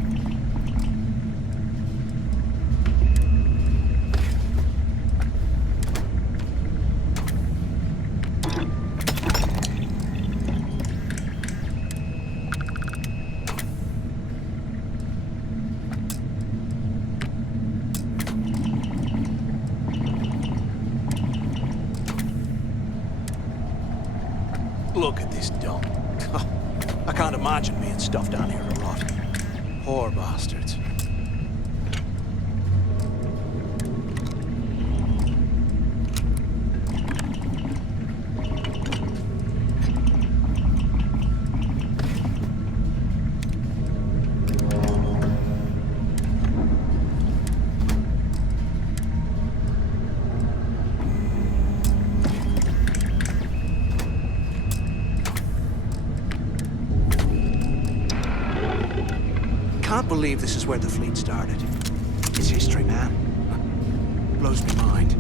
Look at this dump. I can't imagine being stuffed down here to rot. Poor bastards. Can't believe this is where the fleet started. It's history, man. Blows me mind.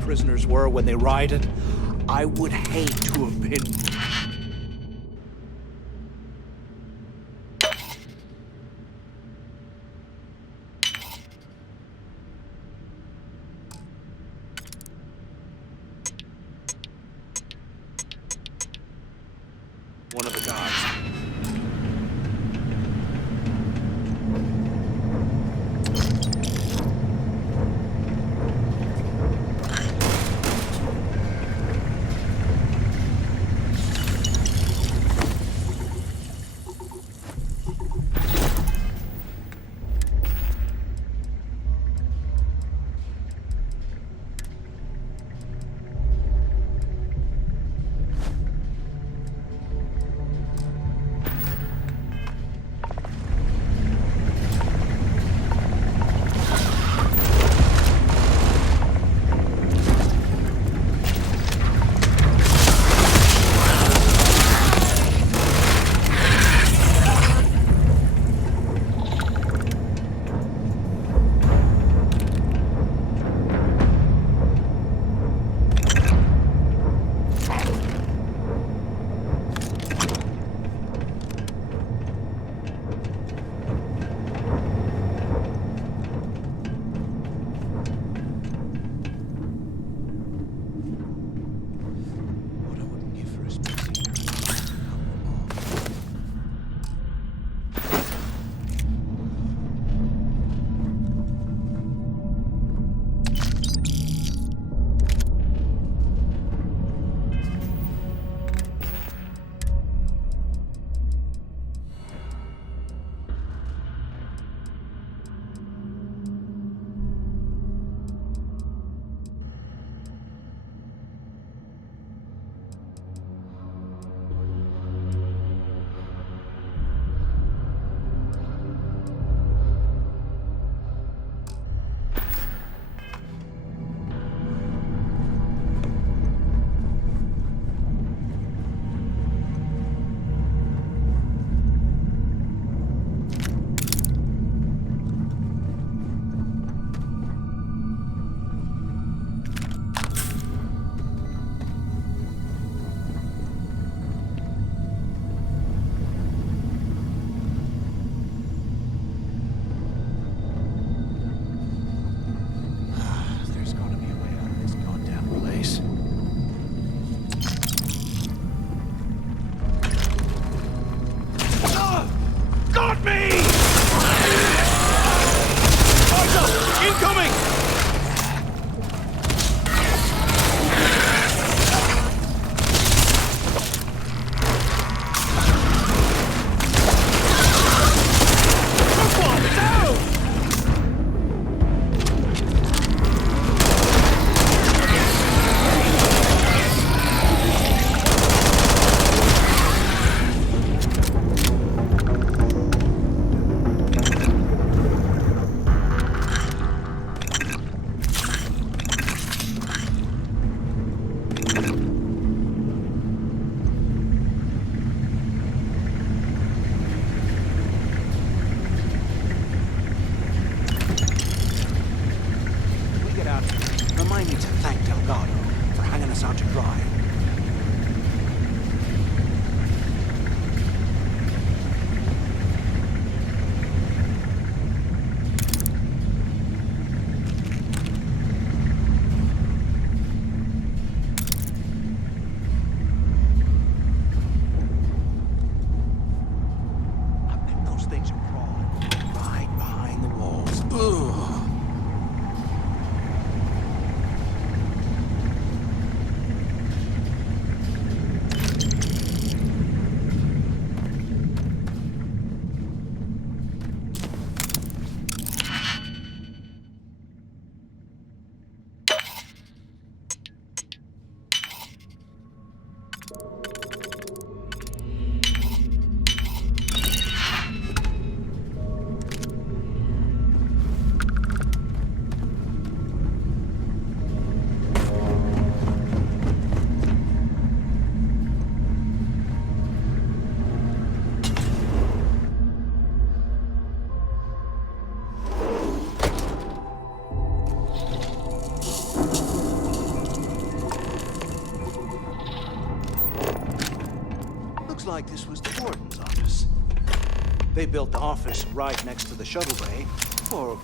Prisoners were when they rioted. I would hate to have been. One of the guards. us out to dry. Those things are crawling right behind the walls. Ugh. Like this was the warden's office. They built the office right next to the shuttle bay for...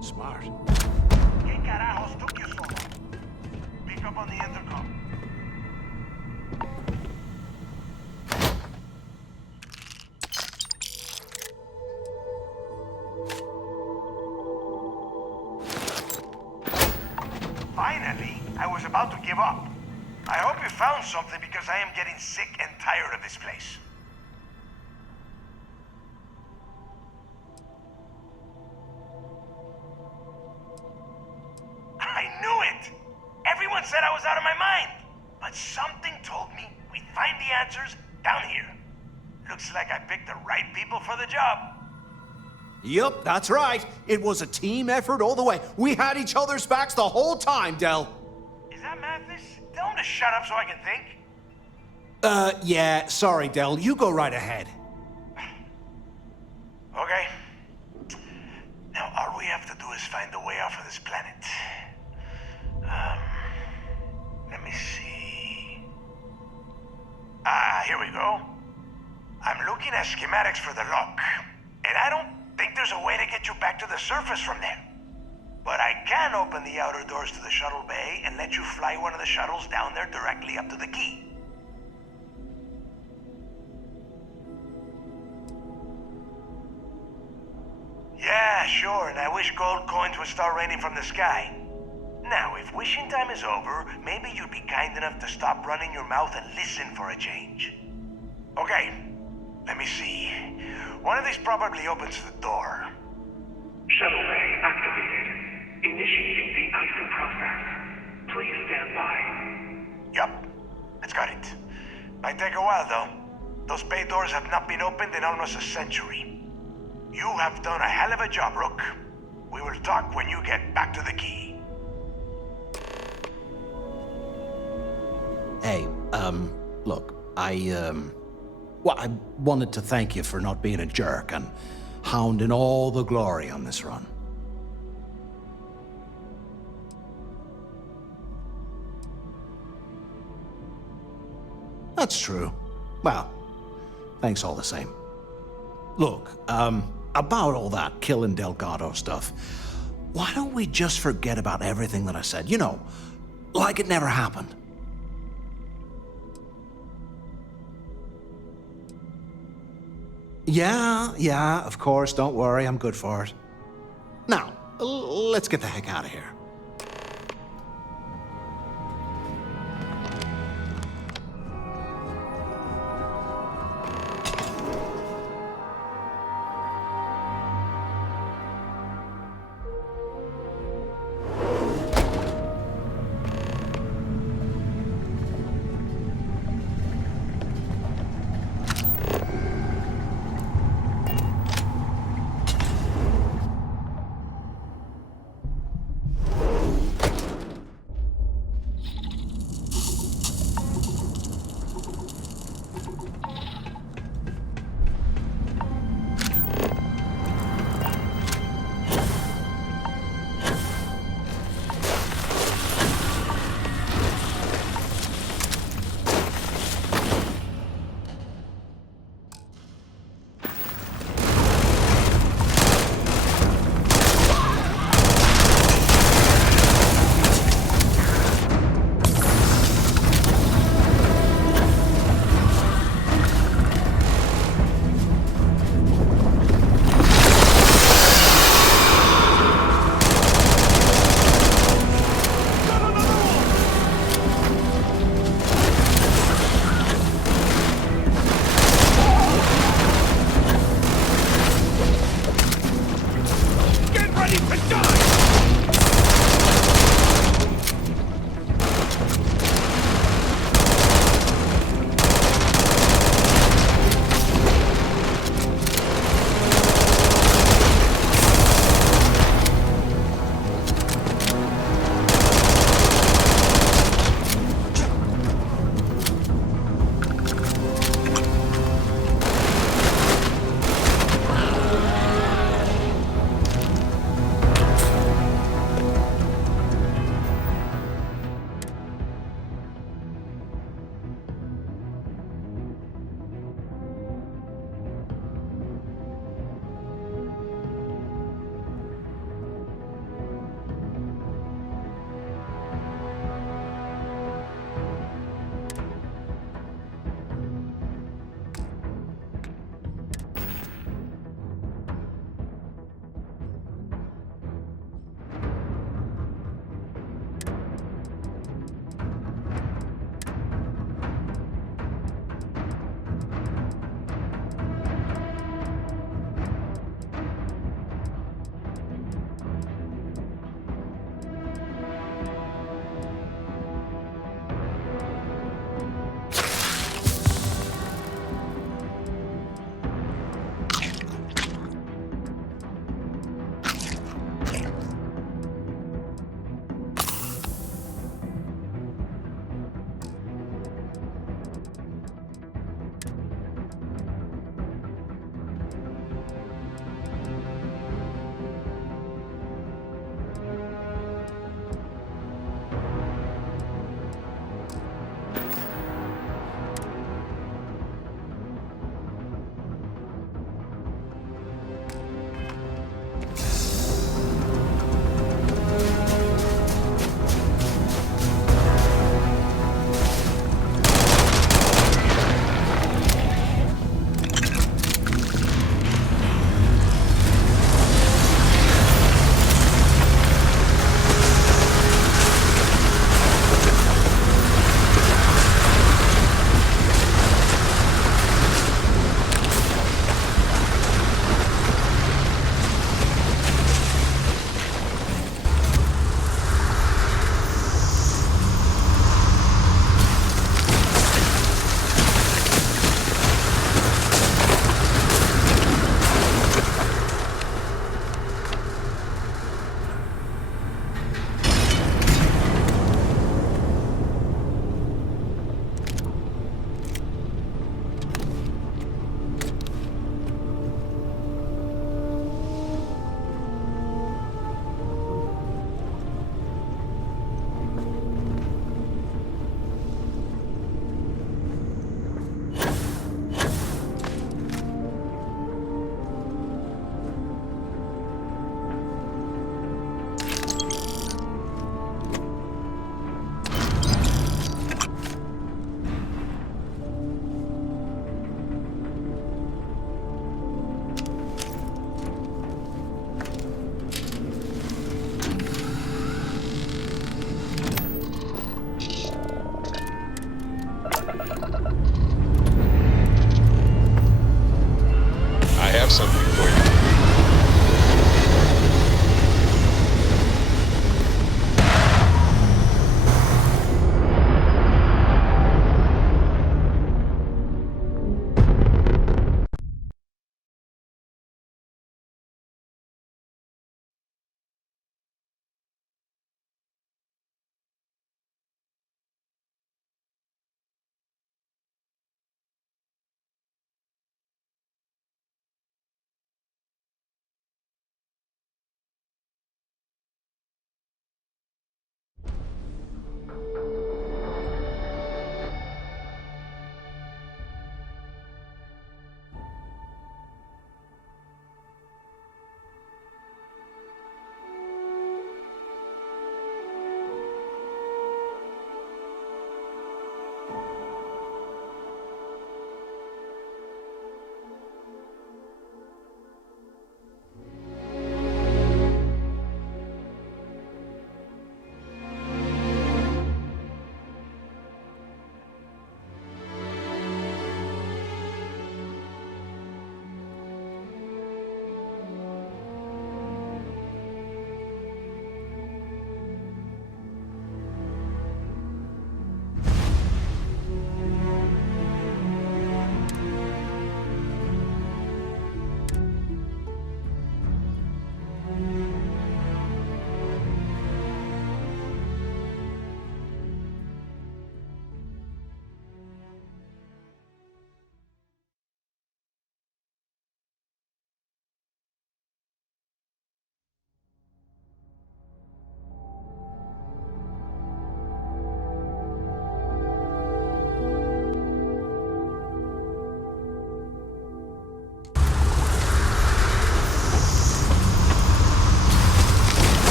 Smart. ¿Qué carajos took you so long? Pick up on the intercom. Finally, I was about to give up. I hope you found something because I am getting sick and tired of this place. I knew it! Everyone said I was out of my mind. But something told me we'd find the answers down here. Looks like I picked the right people for the job. Yup, that's right. It was a team effort all the way. We had each other's backs the whole time, Del. Is that Mathis? Tell him to shut up so I can think. Yeah, sorry, Del. You go right ahead. Okay. Now all we have to do is find a way off of this planet. Let me see. Here we go. I'm looking at schematics for the lock, and I don't think there's a way to get you back to the surface from there. But I can open the outer doors to the shuttle bay and let you fly one of the shuttles down there directly up to the key. Yeah, sure, and I wish gold coins would start raining from the sky. Now, if wishing time is over, maybe you'd be kind enough to stop running your mouth and listen for a change. Okay, let me see. One of these probably opens the door. Shuttle bay activated. Initiating the icing process. Please stand by. Yup, it's got it. Might take a while, though. Those bay doors have not been opened in almost a century. You have done a hell of a job, Rook. We will talk when you get back to the key. Hey, look, I wanted to thank you for not being a jerk and hounding all the glory on this run. That's true. Well, thanks all the same. Look, about all that killing Delgado stuff, why don't we just forget about everything that I said? You know, like it never happened. Yeah, of course, don't worry, I'm good for it. Now, let's get the heck out of here.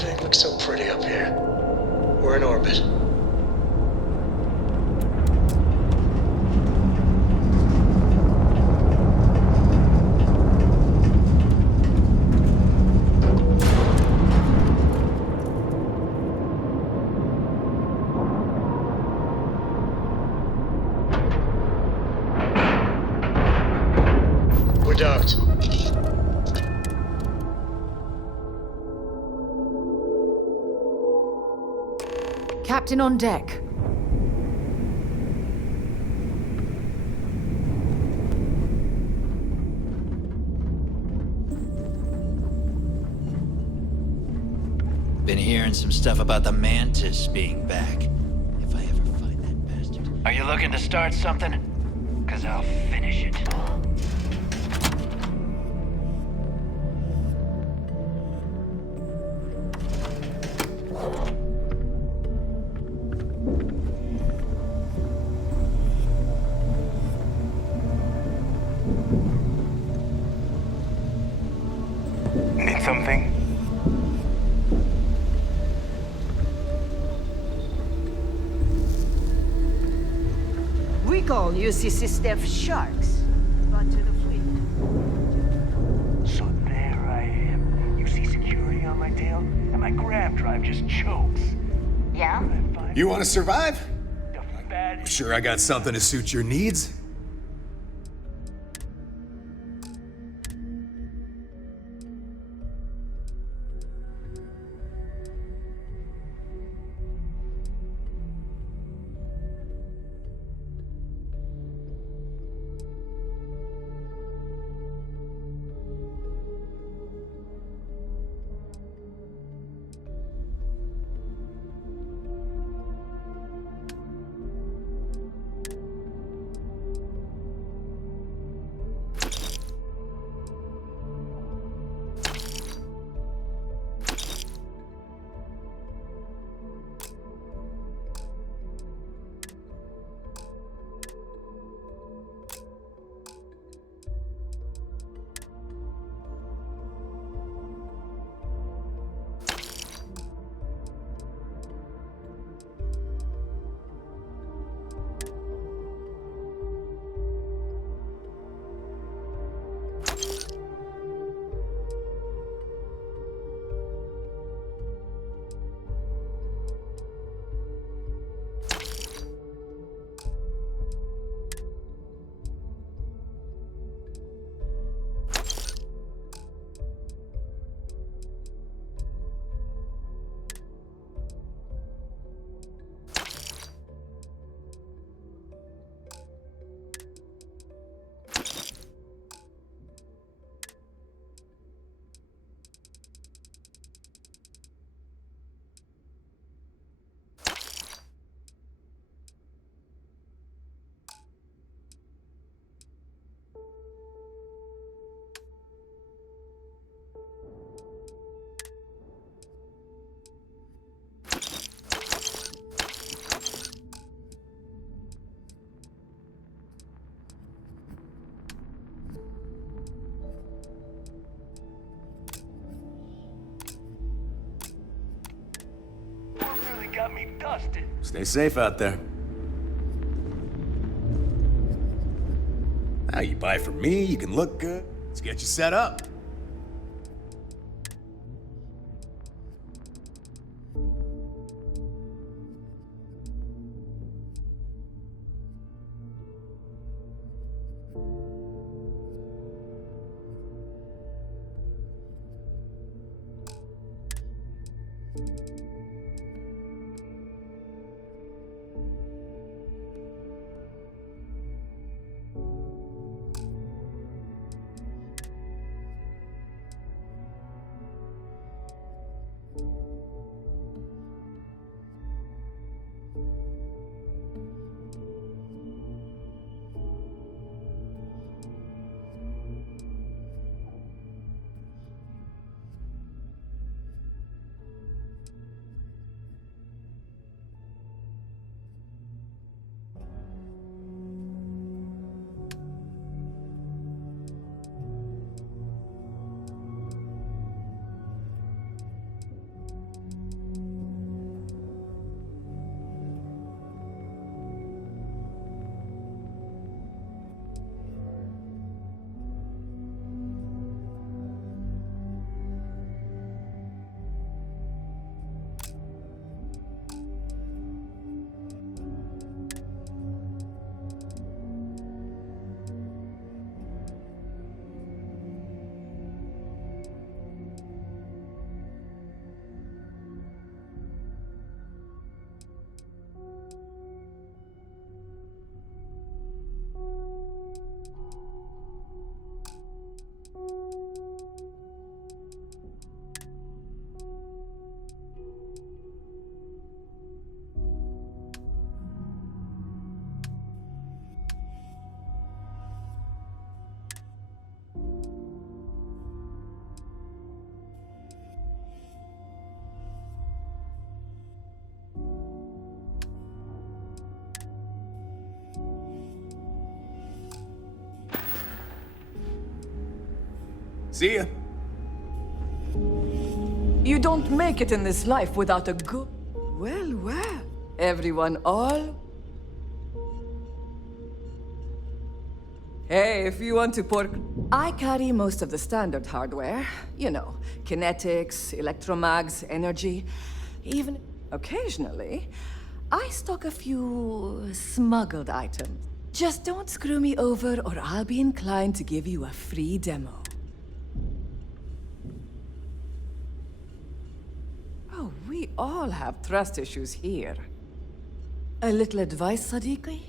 Everything looks so pretty up here. We're in orbit. We're docked. Captain on deck. Been hearing some stuff about the Mantis being back. If I ever find that bastard. Are you looking to start something? 'Cause I'll finish it. Need something? We call UCC staff sharks. But to the fleet. So there I am. You see security on my tail, and my grab drive just chokes. Yeah? You want to survive? I'm sure I got something to suit your needs. Got me dusted. Stay safe out there. Now you buy from me, you can look good. Let's get you set up. See ya. You don't make it in this life without a good... Well, well. Everyone all... Hey, if you want to pork... I carry most of the standard hardware. You know, kinetics, electromags, energy. Even occasionally, I stock a few smuggled items. Just don't screw me over or I'll be inclined to give you a free demo. Oh, we all have trust issues here. A little advice, Sadiqi?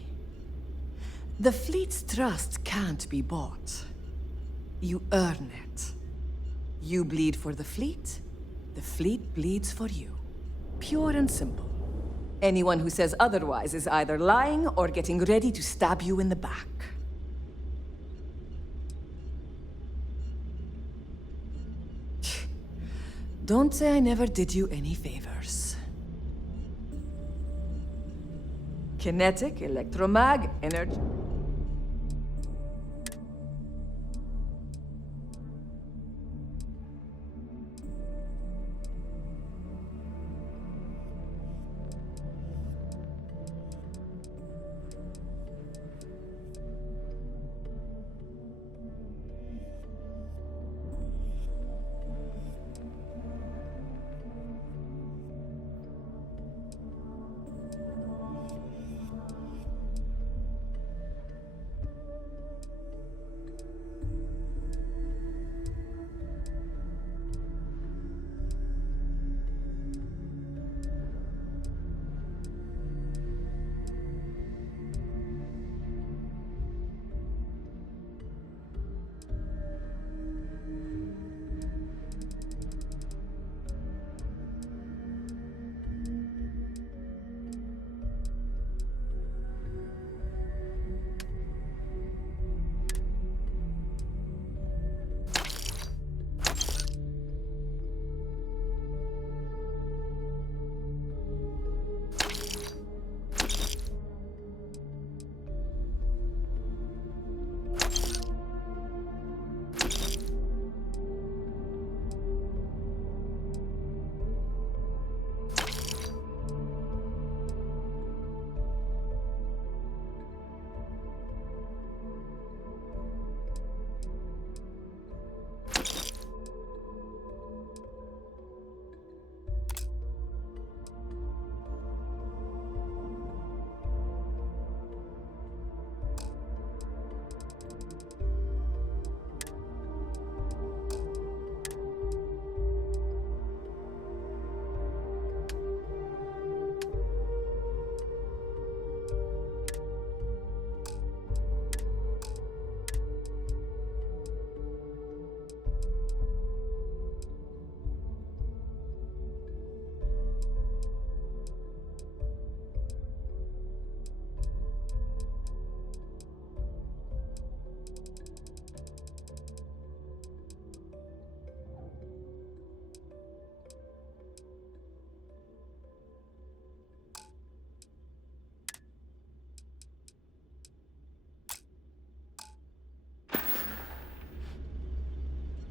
The fleet's trust can't be bought. You earn it. You bleed for the fleet bleeds for you. Pure and simple. Anyone who says otherwise is either lying or getting ready to stab you in the back. Don't say I never did you any favors. Kinetic, electromag, energy...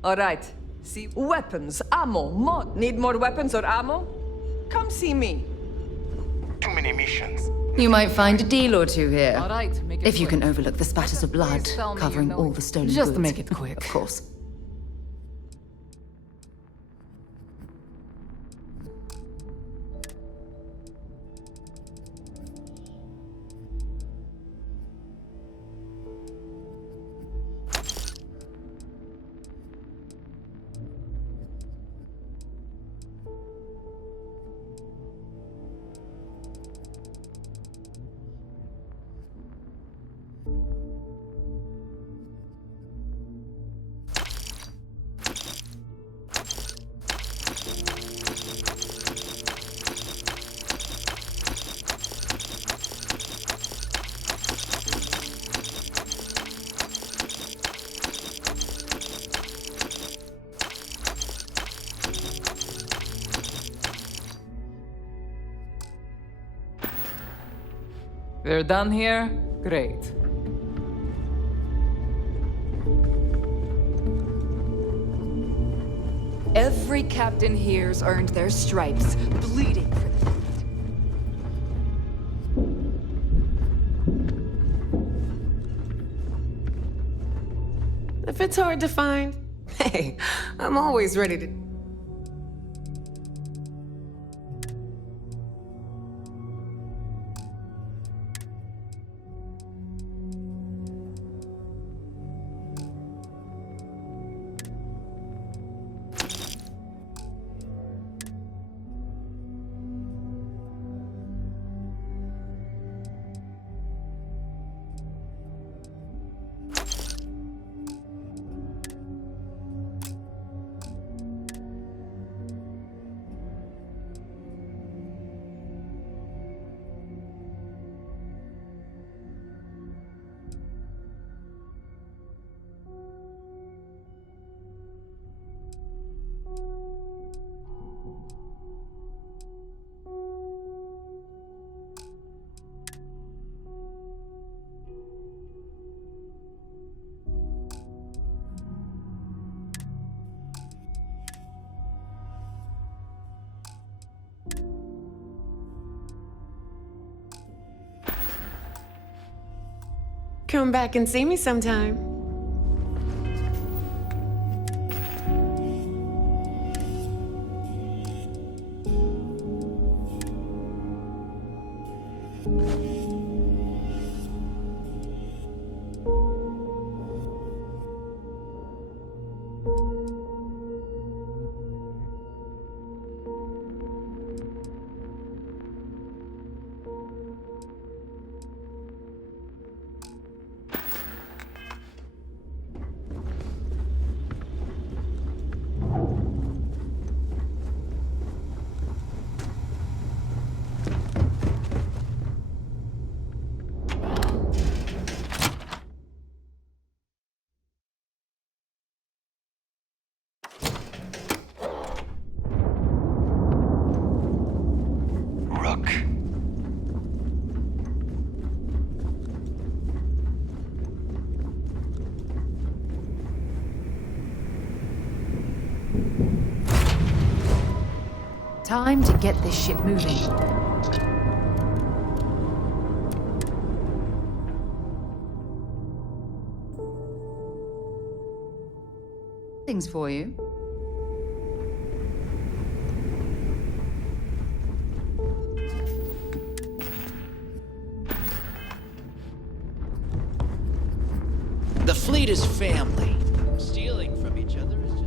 All right. See, weapons, ammo, mod. Need more weapons or ammo? Come see me. Too many missions. You might find a deal or two here. All right, make it if you quick. can overlook the spatters of blood Please tell me covering you know all it. the stolen Just goods. make it quick. Of course. We're done here? Great. Every captain here's earned their stripes, bleeding for the fleet. If it's hard to find, hey, I'm always ready to... Come back and see me sometime. Time to get this ship moving. Things for you. The fleet is family. Stealing from each other is just...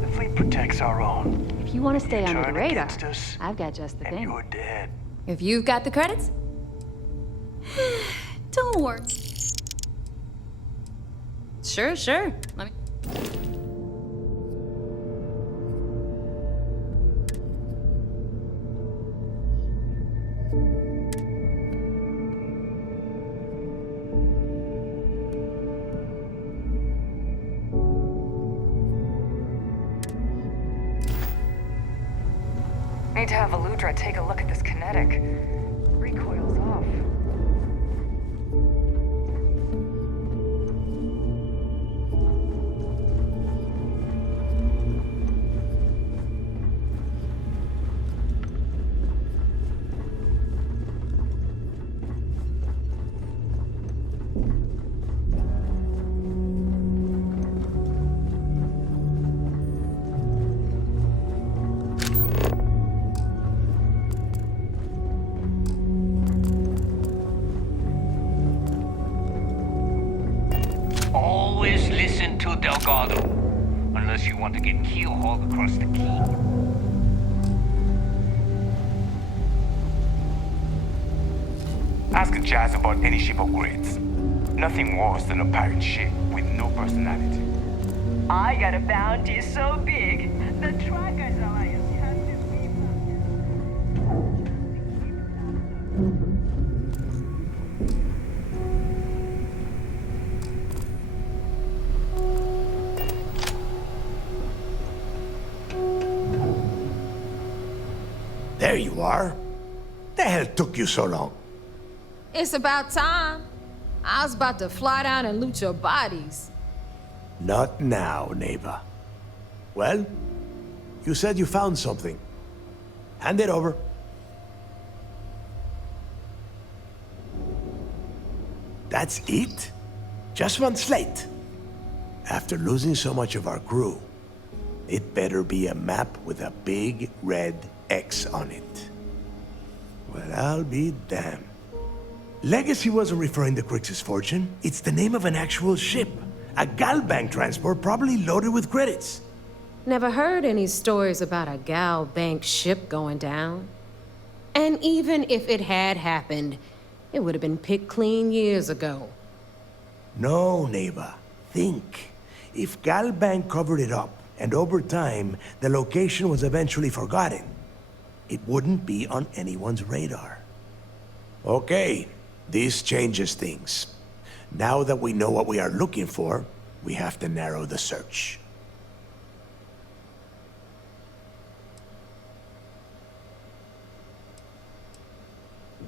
The fleet protects our own. If you want to stay under the radar, us, I've got just the thing. you're dead. If you've got the credits, don't worry. Sure. Let me... Need to have Aludra take a look at this kinetic. Recoil's off. Always listen to Delgado, unless you want to get keel-hauled across the key. Ask Jazz about any ship upgrades. Nothing worse than a pirate ship with no personality. I got a bounty so big, the Trackers Alliance has to be... There you are. The hell took you so long? It's about time. I was about to fly down and loot your bodies. Not now, neighbor. Well, you said you found something. Hand it over. That's it? Just one slate? After losing so much of our crew, it better be a map with a big red X on it. Well, I'll be damned. Legacy wasn't referring to Crix's fortune. It's the name of an actual ship. A Galbank transport, probably loaded with credits. Never heard any stories about a Gal Bank ship going down. And even if it had happened, it would have been picked clean years ago. No, neighbor. Think. If Galbank covered it up, and over time, the location was eventually forgotten, it wouldn't be on anyone's radar. Okay, this changes things. Now that we know what we are looking for, we have to narrow the search.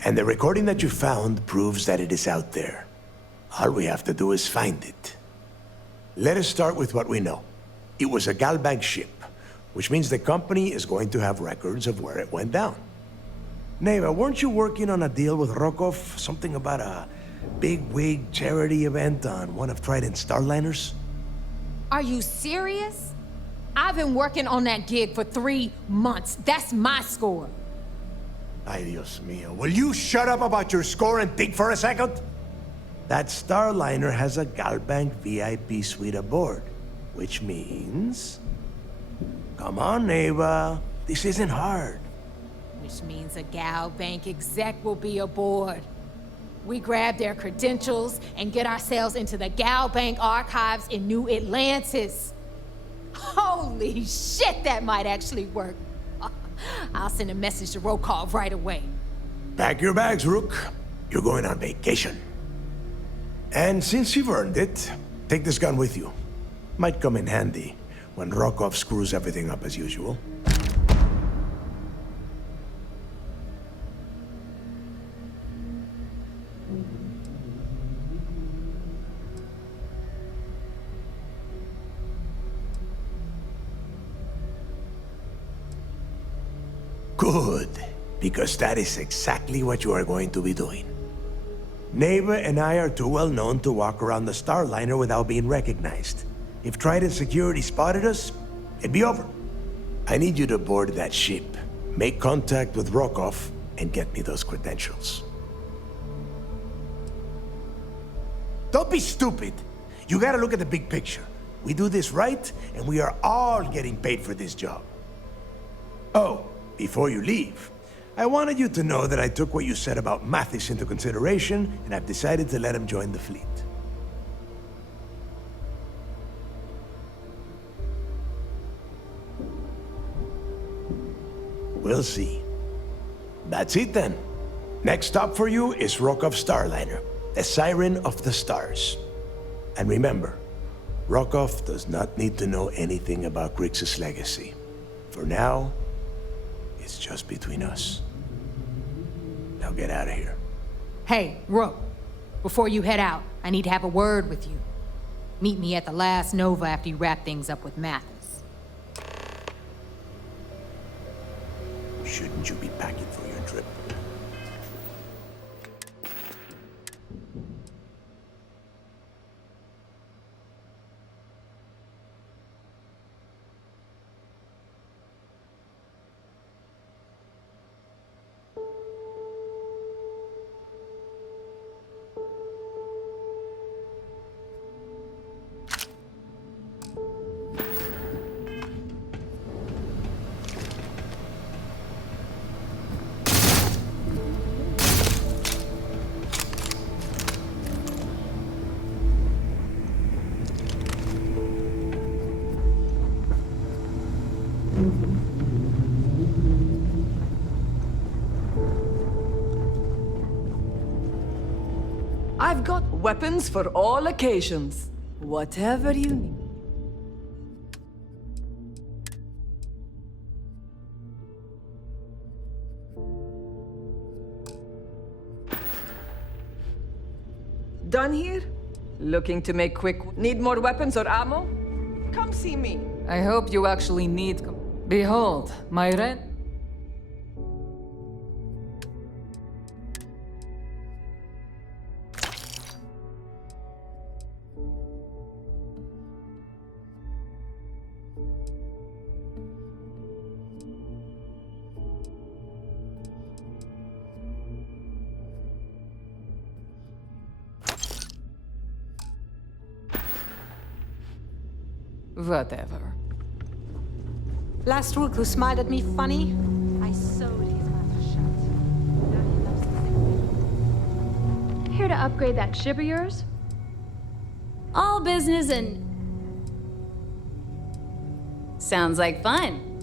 And the recording that you found proves that it is out there. All we have to do is find it. Let us start with what we know. It was a Galbank ship, which means the company is going to have records of where it went down. Neva, weren't you working on a deal with Rokov? Something about a big-wig charity event on one of Trident's starliners? Are you serious? I've been working on that gig for 3 months. That's my score. Ay, Dios mío. Will you shut up about your score and think for a second? That starliner has a Galbank VIP suite aboard, which means... Come on, Neva. This isn't hard. Which means a Gal Bank exec will be aboard. We grab their credentials and get ourselves into the Gal Bank archives in New Atlantis. Holy shit, that might actually work. I'll send a message to Rokov right away. Pack your bags, Rook. You're going on vacation. And since you've earned it, take this gun with you. Might come in handy when Rokov screws everything up as usual. Good, because that is exactly what you are going to be doing. Neva and I are too well known to walk around the starliner without being recognized. If Trident security spotted us, it'd be over. I need you to board that ship, make contact with Rokov, and get me those credentials. Don't be stupid. You gotta look at the big picture. We do this right, and we are all getting paid for this job. Oh, before you leave, I wanted you to know that I took what you said about Mathis into consideration, and I've decided to let him join the fleet. We'll see. That's it then. Next stop for you is Rokov's Starliner, the Siren of the Stars. And remember, Rokov does not need to know anything about Crix's legacy. For now, it's just between us. Now get out of here. Hey, Rook. Before you head out, I need to have a word with you. Meet me at the last Nova after you wrap things up with Mathis. Shouldn't you be packing for your trip? I've got weapons for all occasions. Whatever you need. done here? Looking to make quick... Need more weapons or ammo? Come see me. I hope you actually need... Behold, my rent... Whatever. Last week who smiled at me funny? I sewed his mouth shut. Now he loves the Here to upgrade that ship of yours? All business and... Sounds like fun.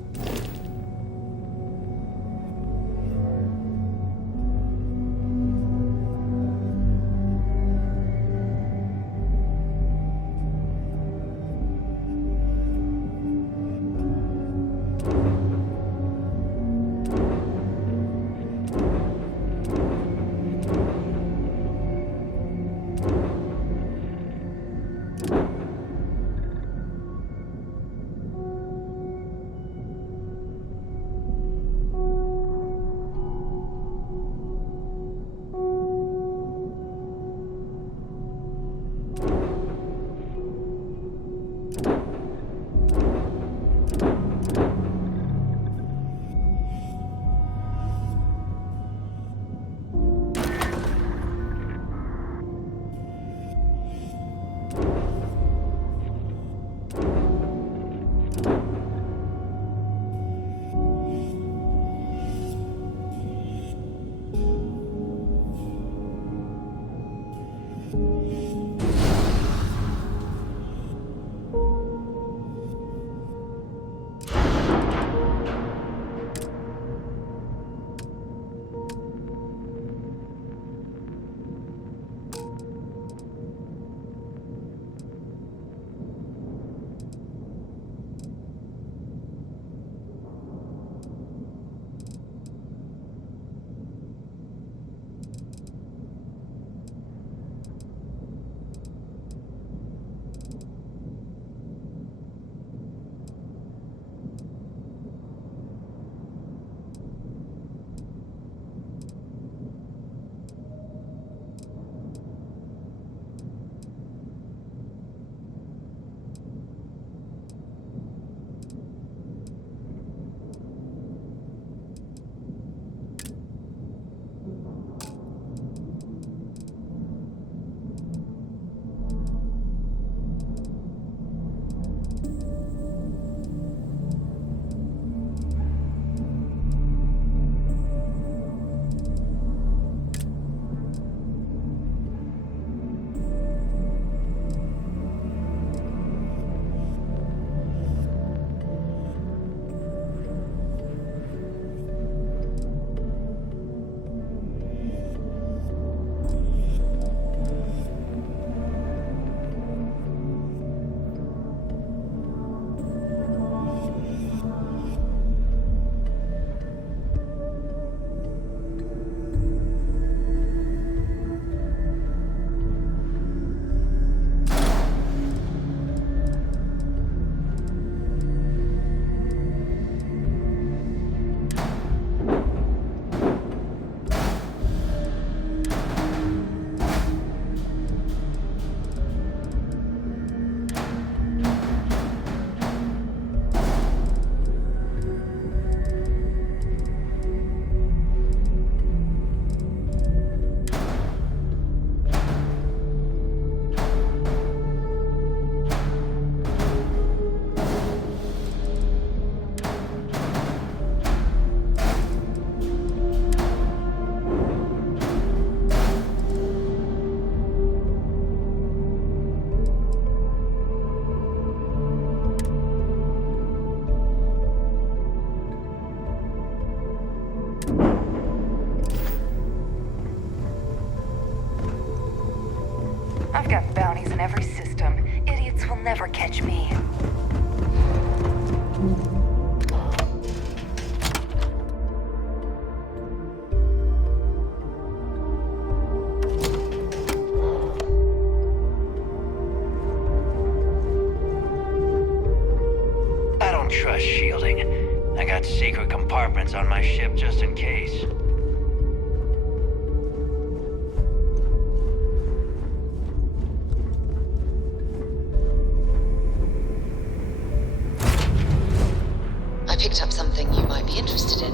I've got bounties in every system. Idiots will never catch me. got secret compartments on my ship just in case. I picked up something you might be interested in.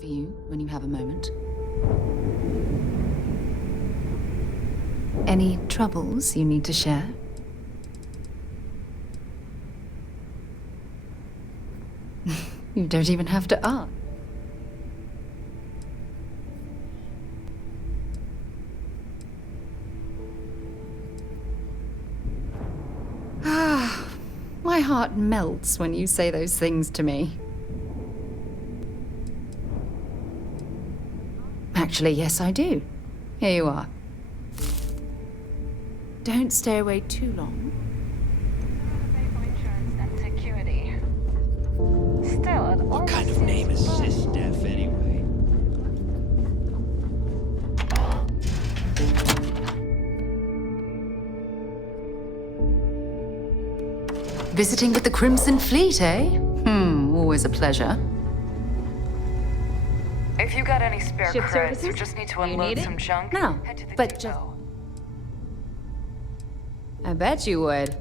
For you when you have a moment. Any troubles you need to share? You don't even have to ask. My heart melts when you say those things to me. Actually, yes, I do. Here you are. Don't stay away too long. What kind of name is Sistef, anyway? Visiting with the Crimson Fleet, eh? Always a pleasure. If you got any spare Ship creds, services? you just need to You unload need it? some junk. No, head to the but depot. I bet you would.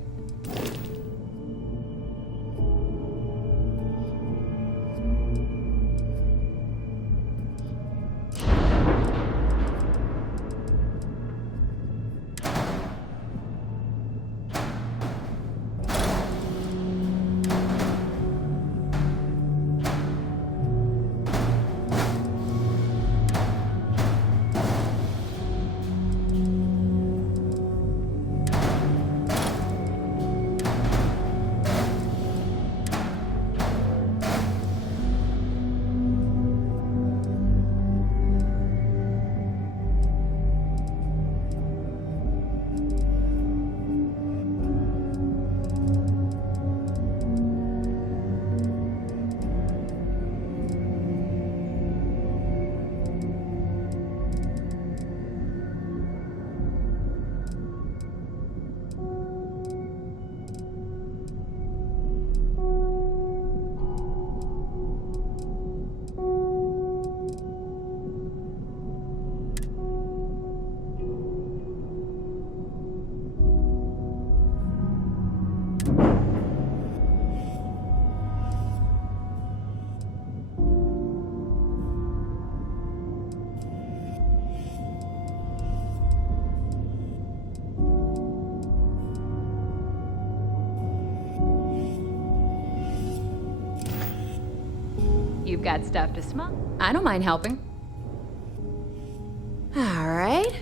got stuff to smuggle. I don't mind helping. All right.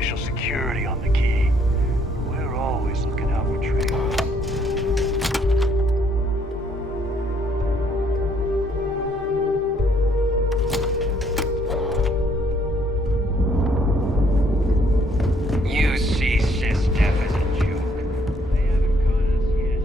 official security on the key. We're always looking out for trade. You see Sistef as a joke. They haven't caught us yet.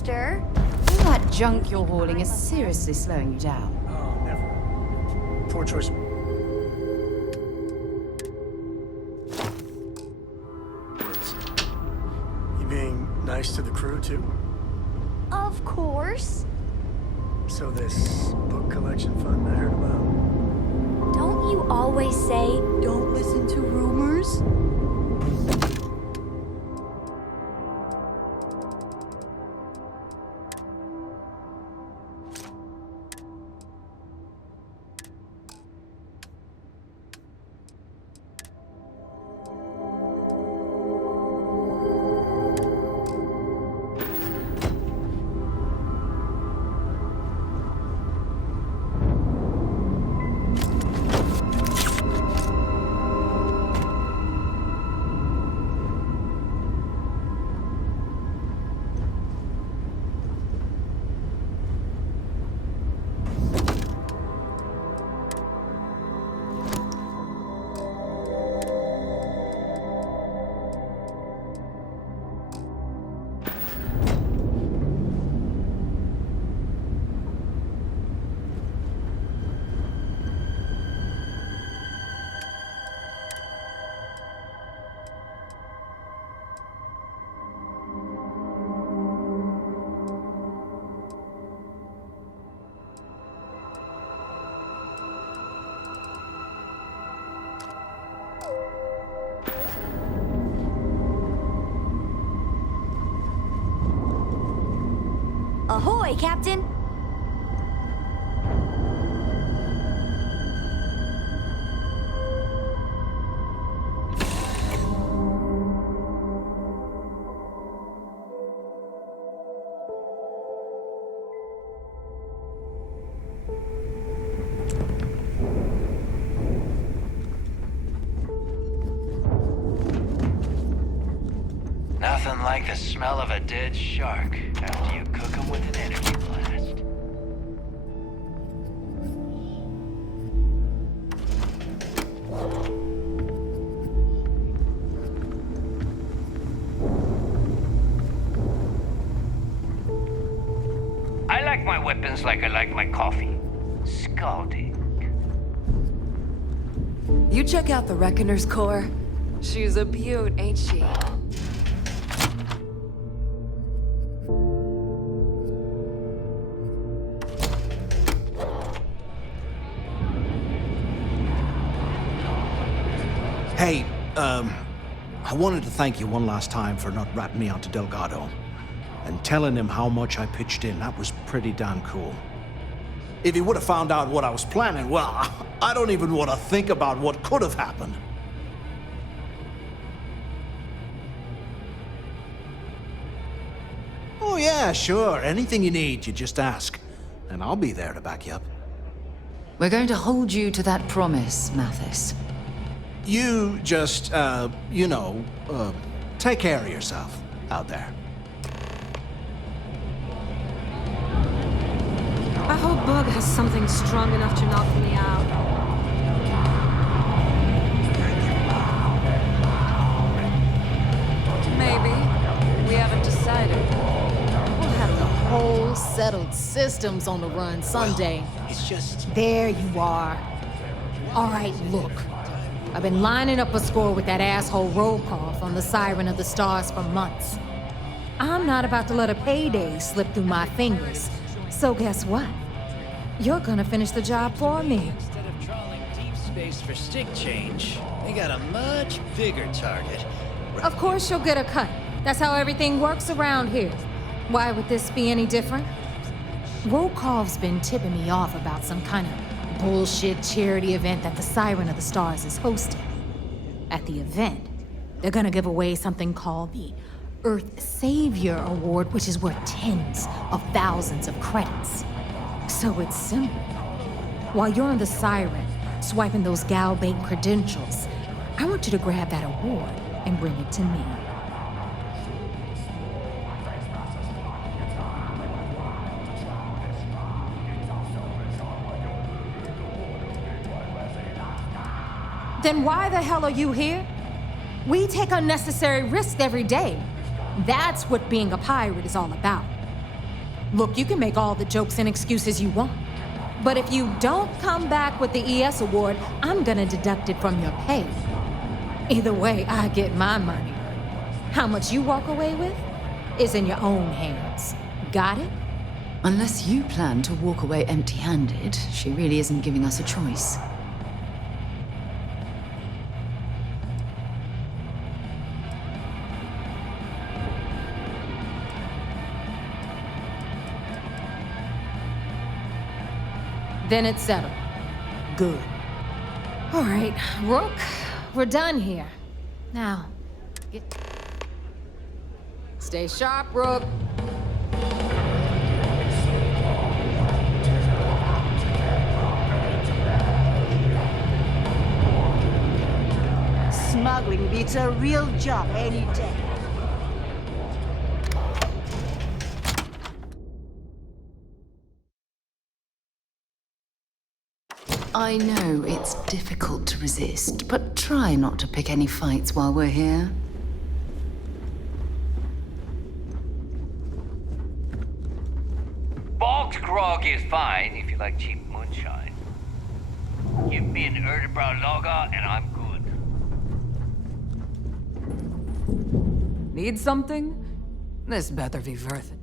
faster. All that junk you're hauling is seriously slowing you down. Oh, never. Poor choice. Words. You being nice to the crew, too? Of course. So this book collection fund I heard about? Don't you always say, don't listen to rumors? Ahoy, Captain! Nothing like the smell of a dead shark after you cook them with an energy blast. I like my weapons like I like my coffee. Scalding. You check out the Reckoner's core. She's a beaut, ain't she? Hey, I wanted to thank you one last time for not ratting me onto Delgado and telling him how much I pitched in. That was pretty damn cool. If he would have found out what I was planning, well, I don't even want to think about what could have happened. Oh yeah, sure. Anything you need, you just ask. And I'll be there to back you up. We're going to hold you to that promise, Mathis. You just, take care of yourself out there. I hope Bug has something strong enough to knock me out. Maybe. We haven't decided. We'll have the whole settled systems on the run someday. Well, it's just... There you are. All right, look. I've been lining up a score with that asshole Rokoff on the Siren of the Stars for months. I'm not about to let a payday slip through my fingers. So guess what? You're gonna finish the job for me. Instead of trawling deep space for stick change, they got a much bigger target. Of course you'll get a cut. That's how everything works around here. Why would this be any different? Rokoff's been tipping me off about some kind of bullshit charity event that the Siren of the Stars is hosting. At the event, they're gonna give away something called the Earth Savior Award, which is worth tens of thousands of credits. So it's simple. While you're on the Siren, swiping those gal bank credentials, I want you to grab that award and bring it to me. Then why the hell are you here? We take unnecessary risks every day. That's what being a pirate is all about. Look, you can make all the jokes and excuses you want. But if you don't come back with the ES award, I'm gonna deduct it from your pay. Either way, I get my money. How much you walk away with is in your own hands. Got it? Unless you plan to walk away empty-handed, she really isn't giving us a choice. Then it's settled. Good. All right, Rook, we're done here. Now, stay sharp, Rook. Smuggling beats a real job any day. I know it's difficult to resist, but try not to pick any fights while we're here. Box grog is fine if you like cheap moonshine. Give me an Erdebrow lager and I'm good. Need something? This better be worth it.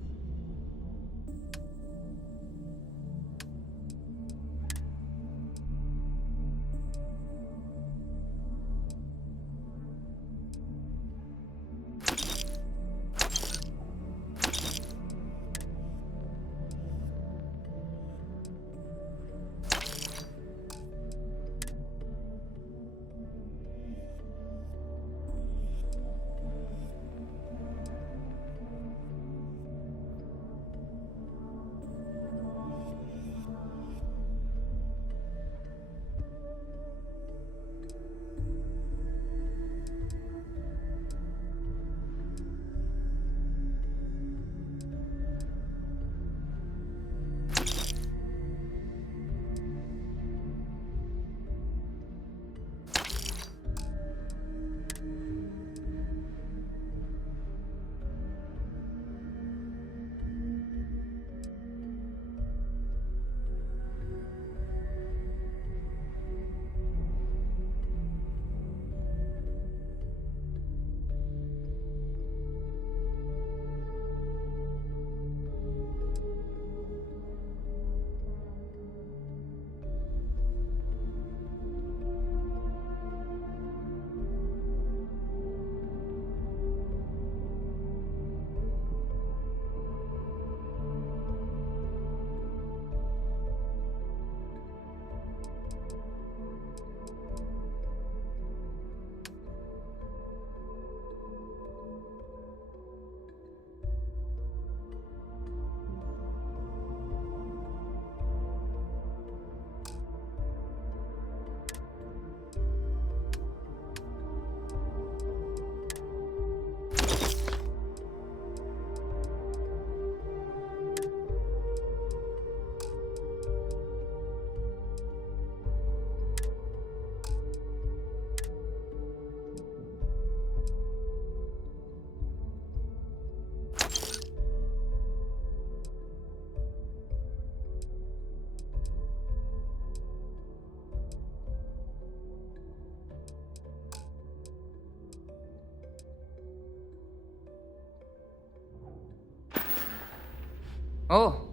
Oh,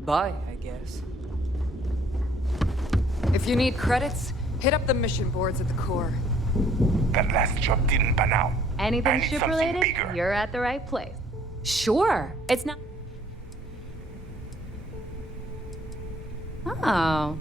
bye, I guess. If you need credits, hit up the mission boards at the core. That last job didn't pan out. Anything ship-related? You're at the right place. Sure, it's not... Oh.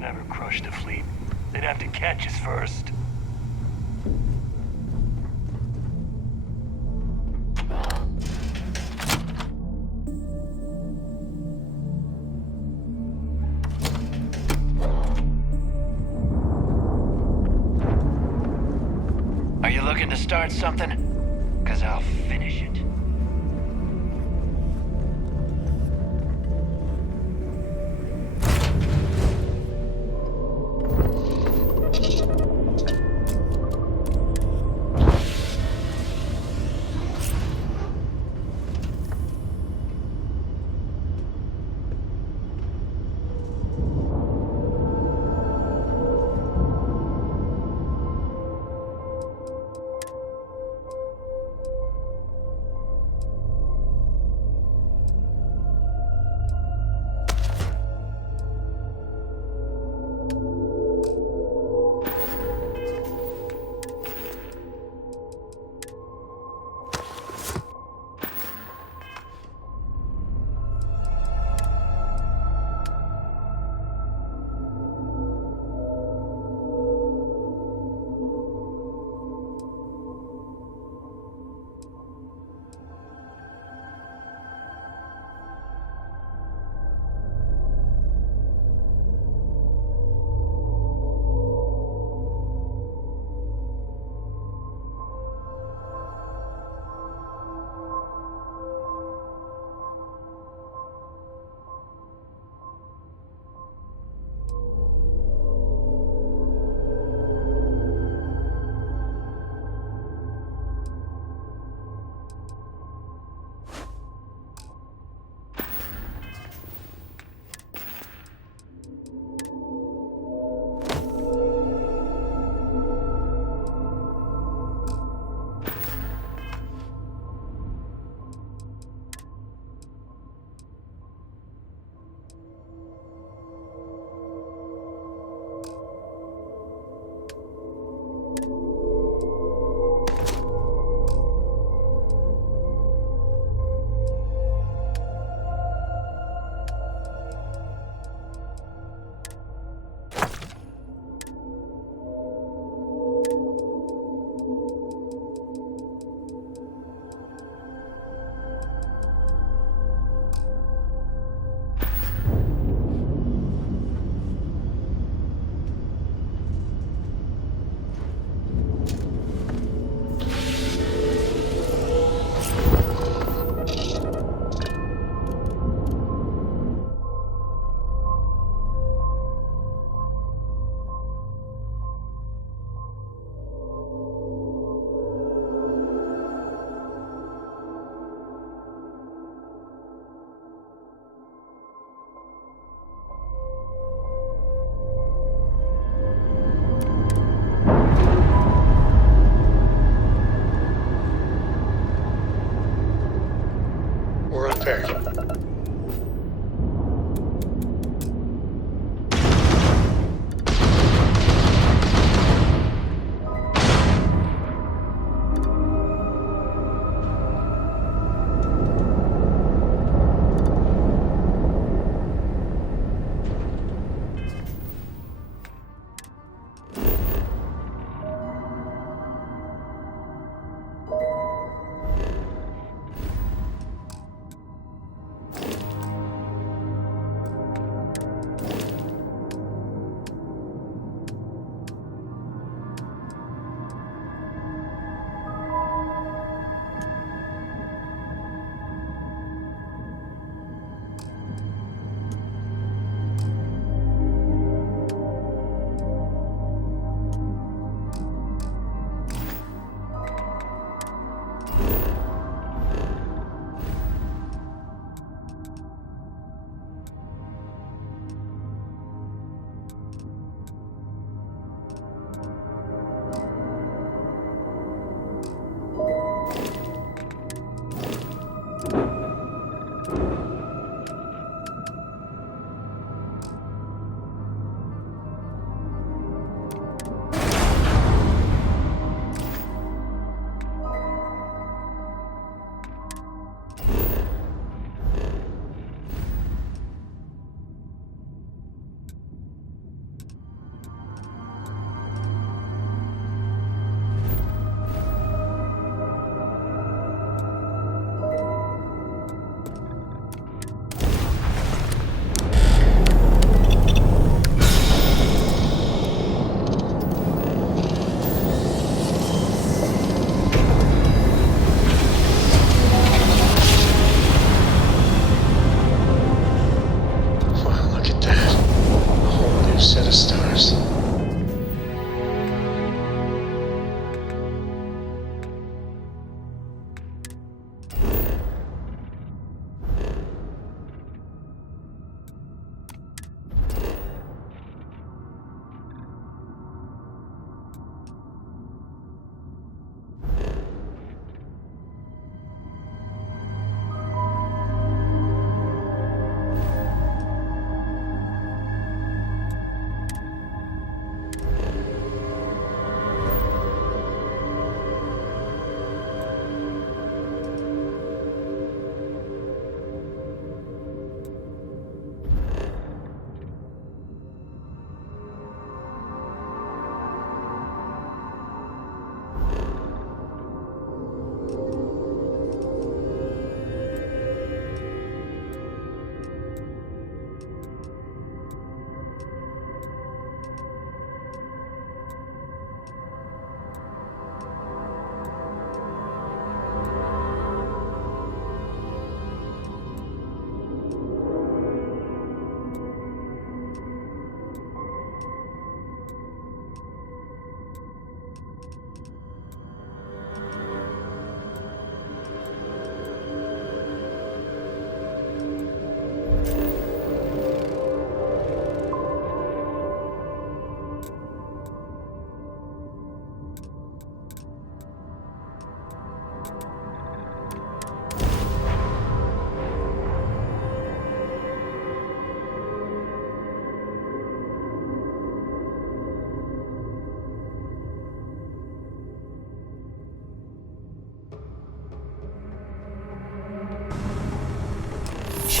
never crush the fleet. They'd have to catch us first. Are you looking to start something? 'Cause I'll finish it.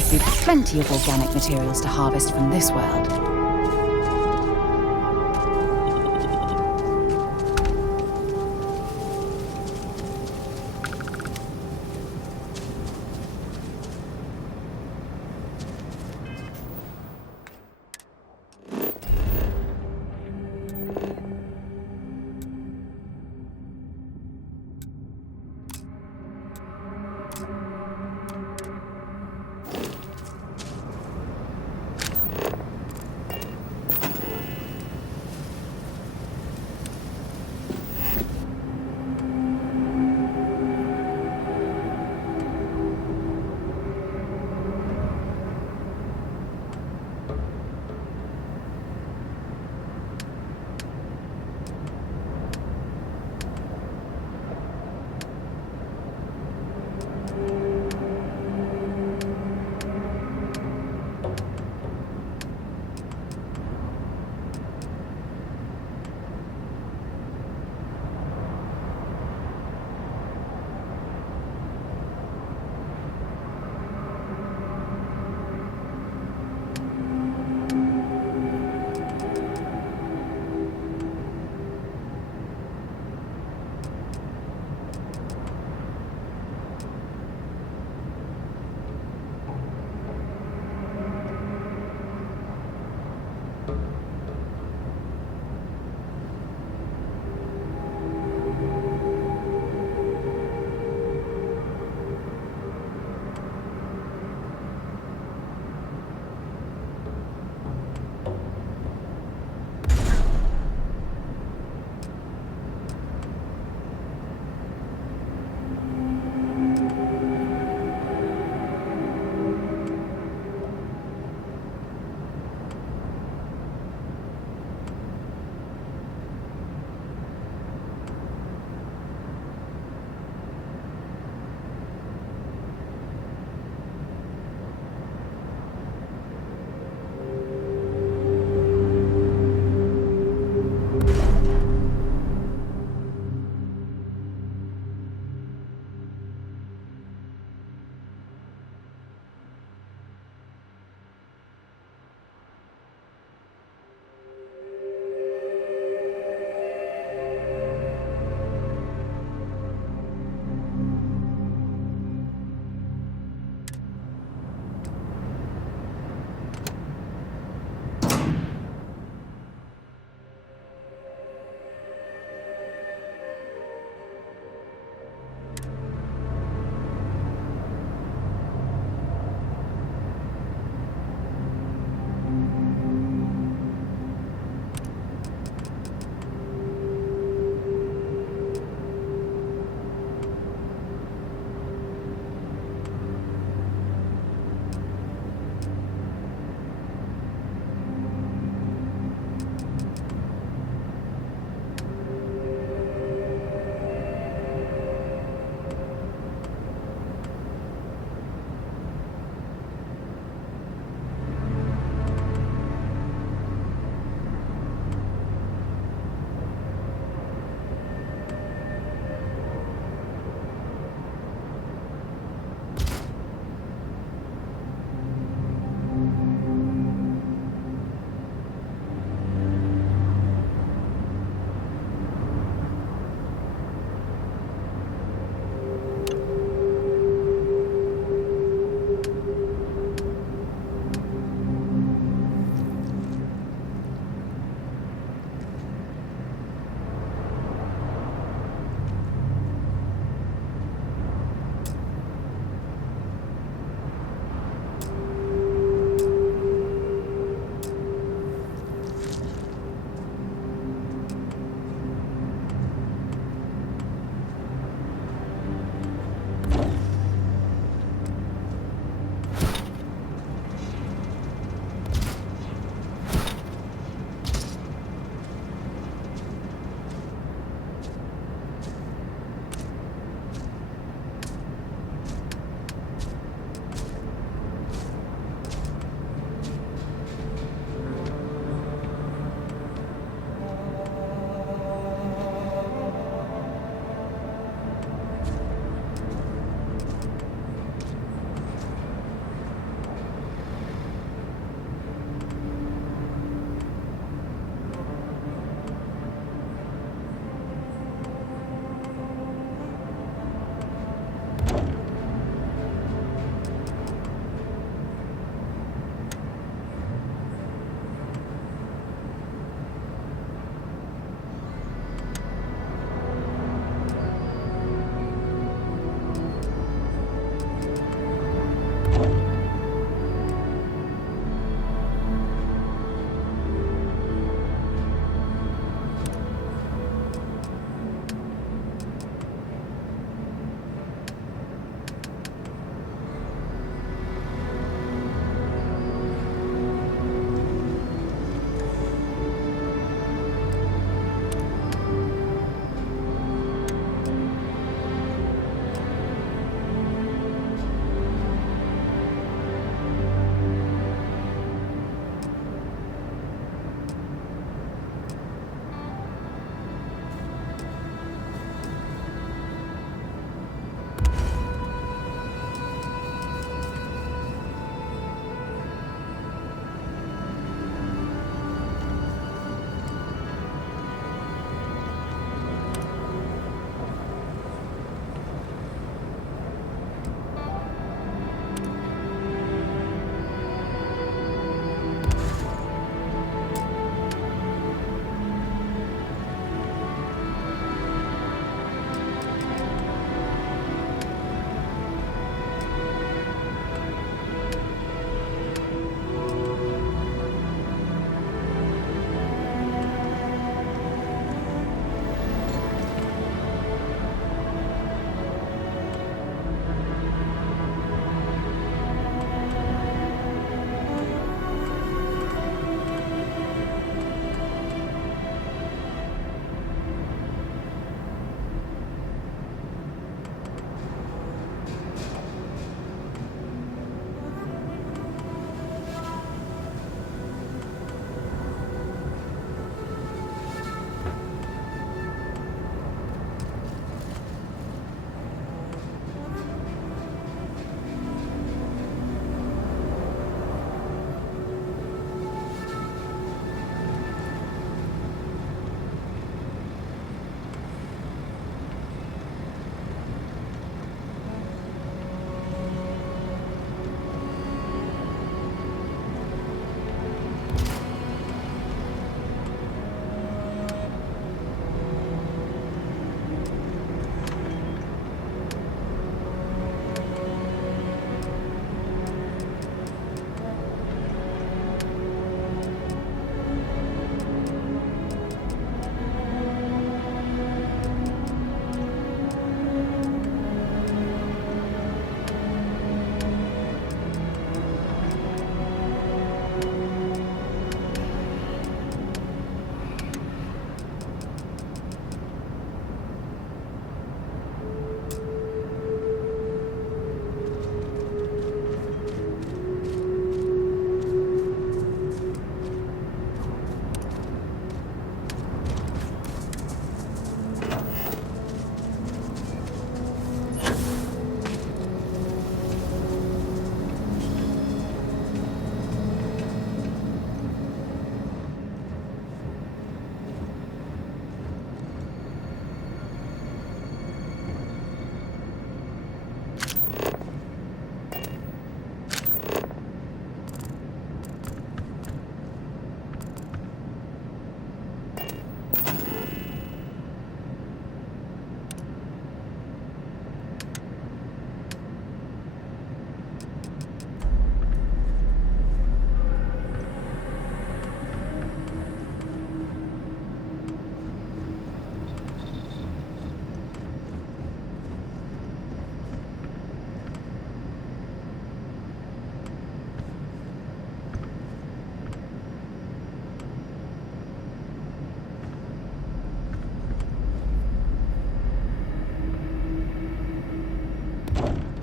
should be plenty of organic materials to harvest from this world.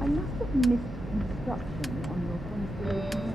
must have missed construction on your constellation.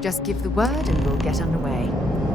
Just give the word and we'll get underway.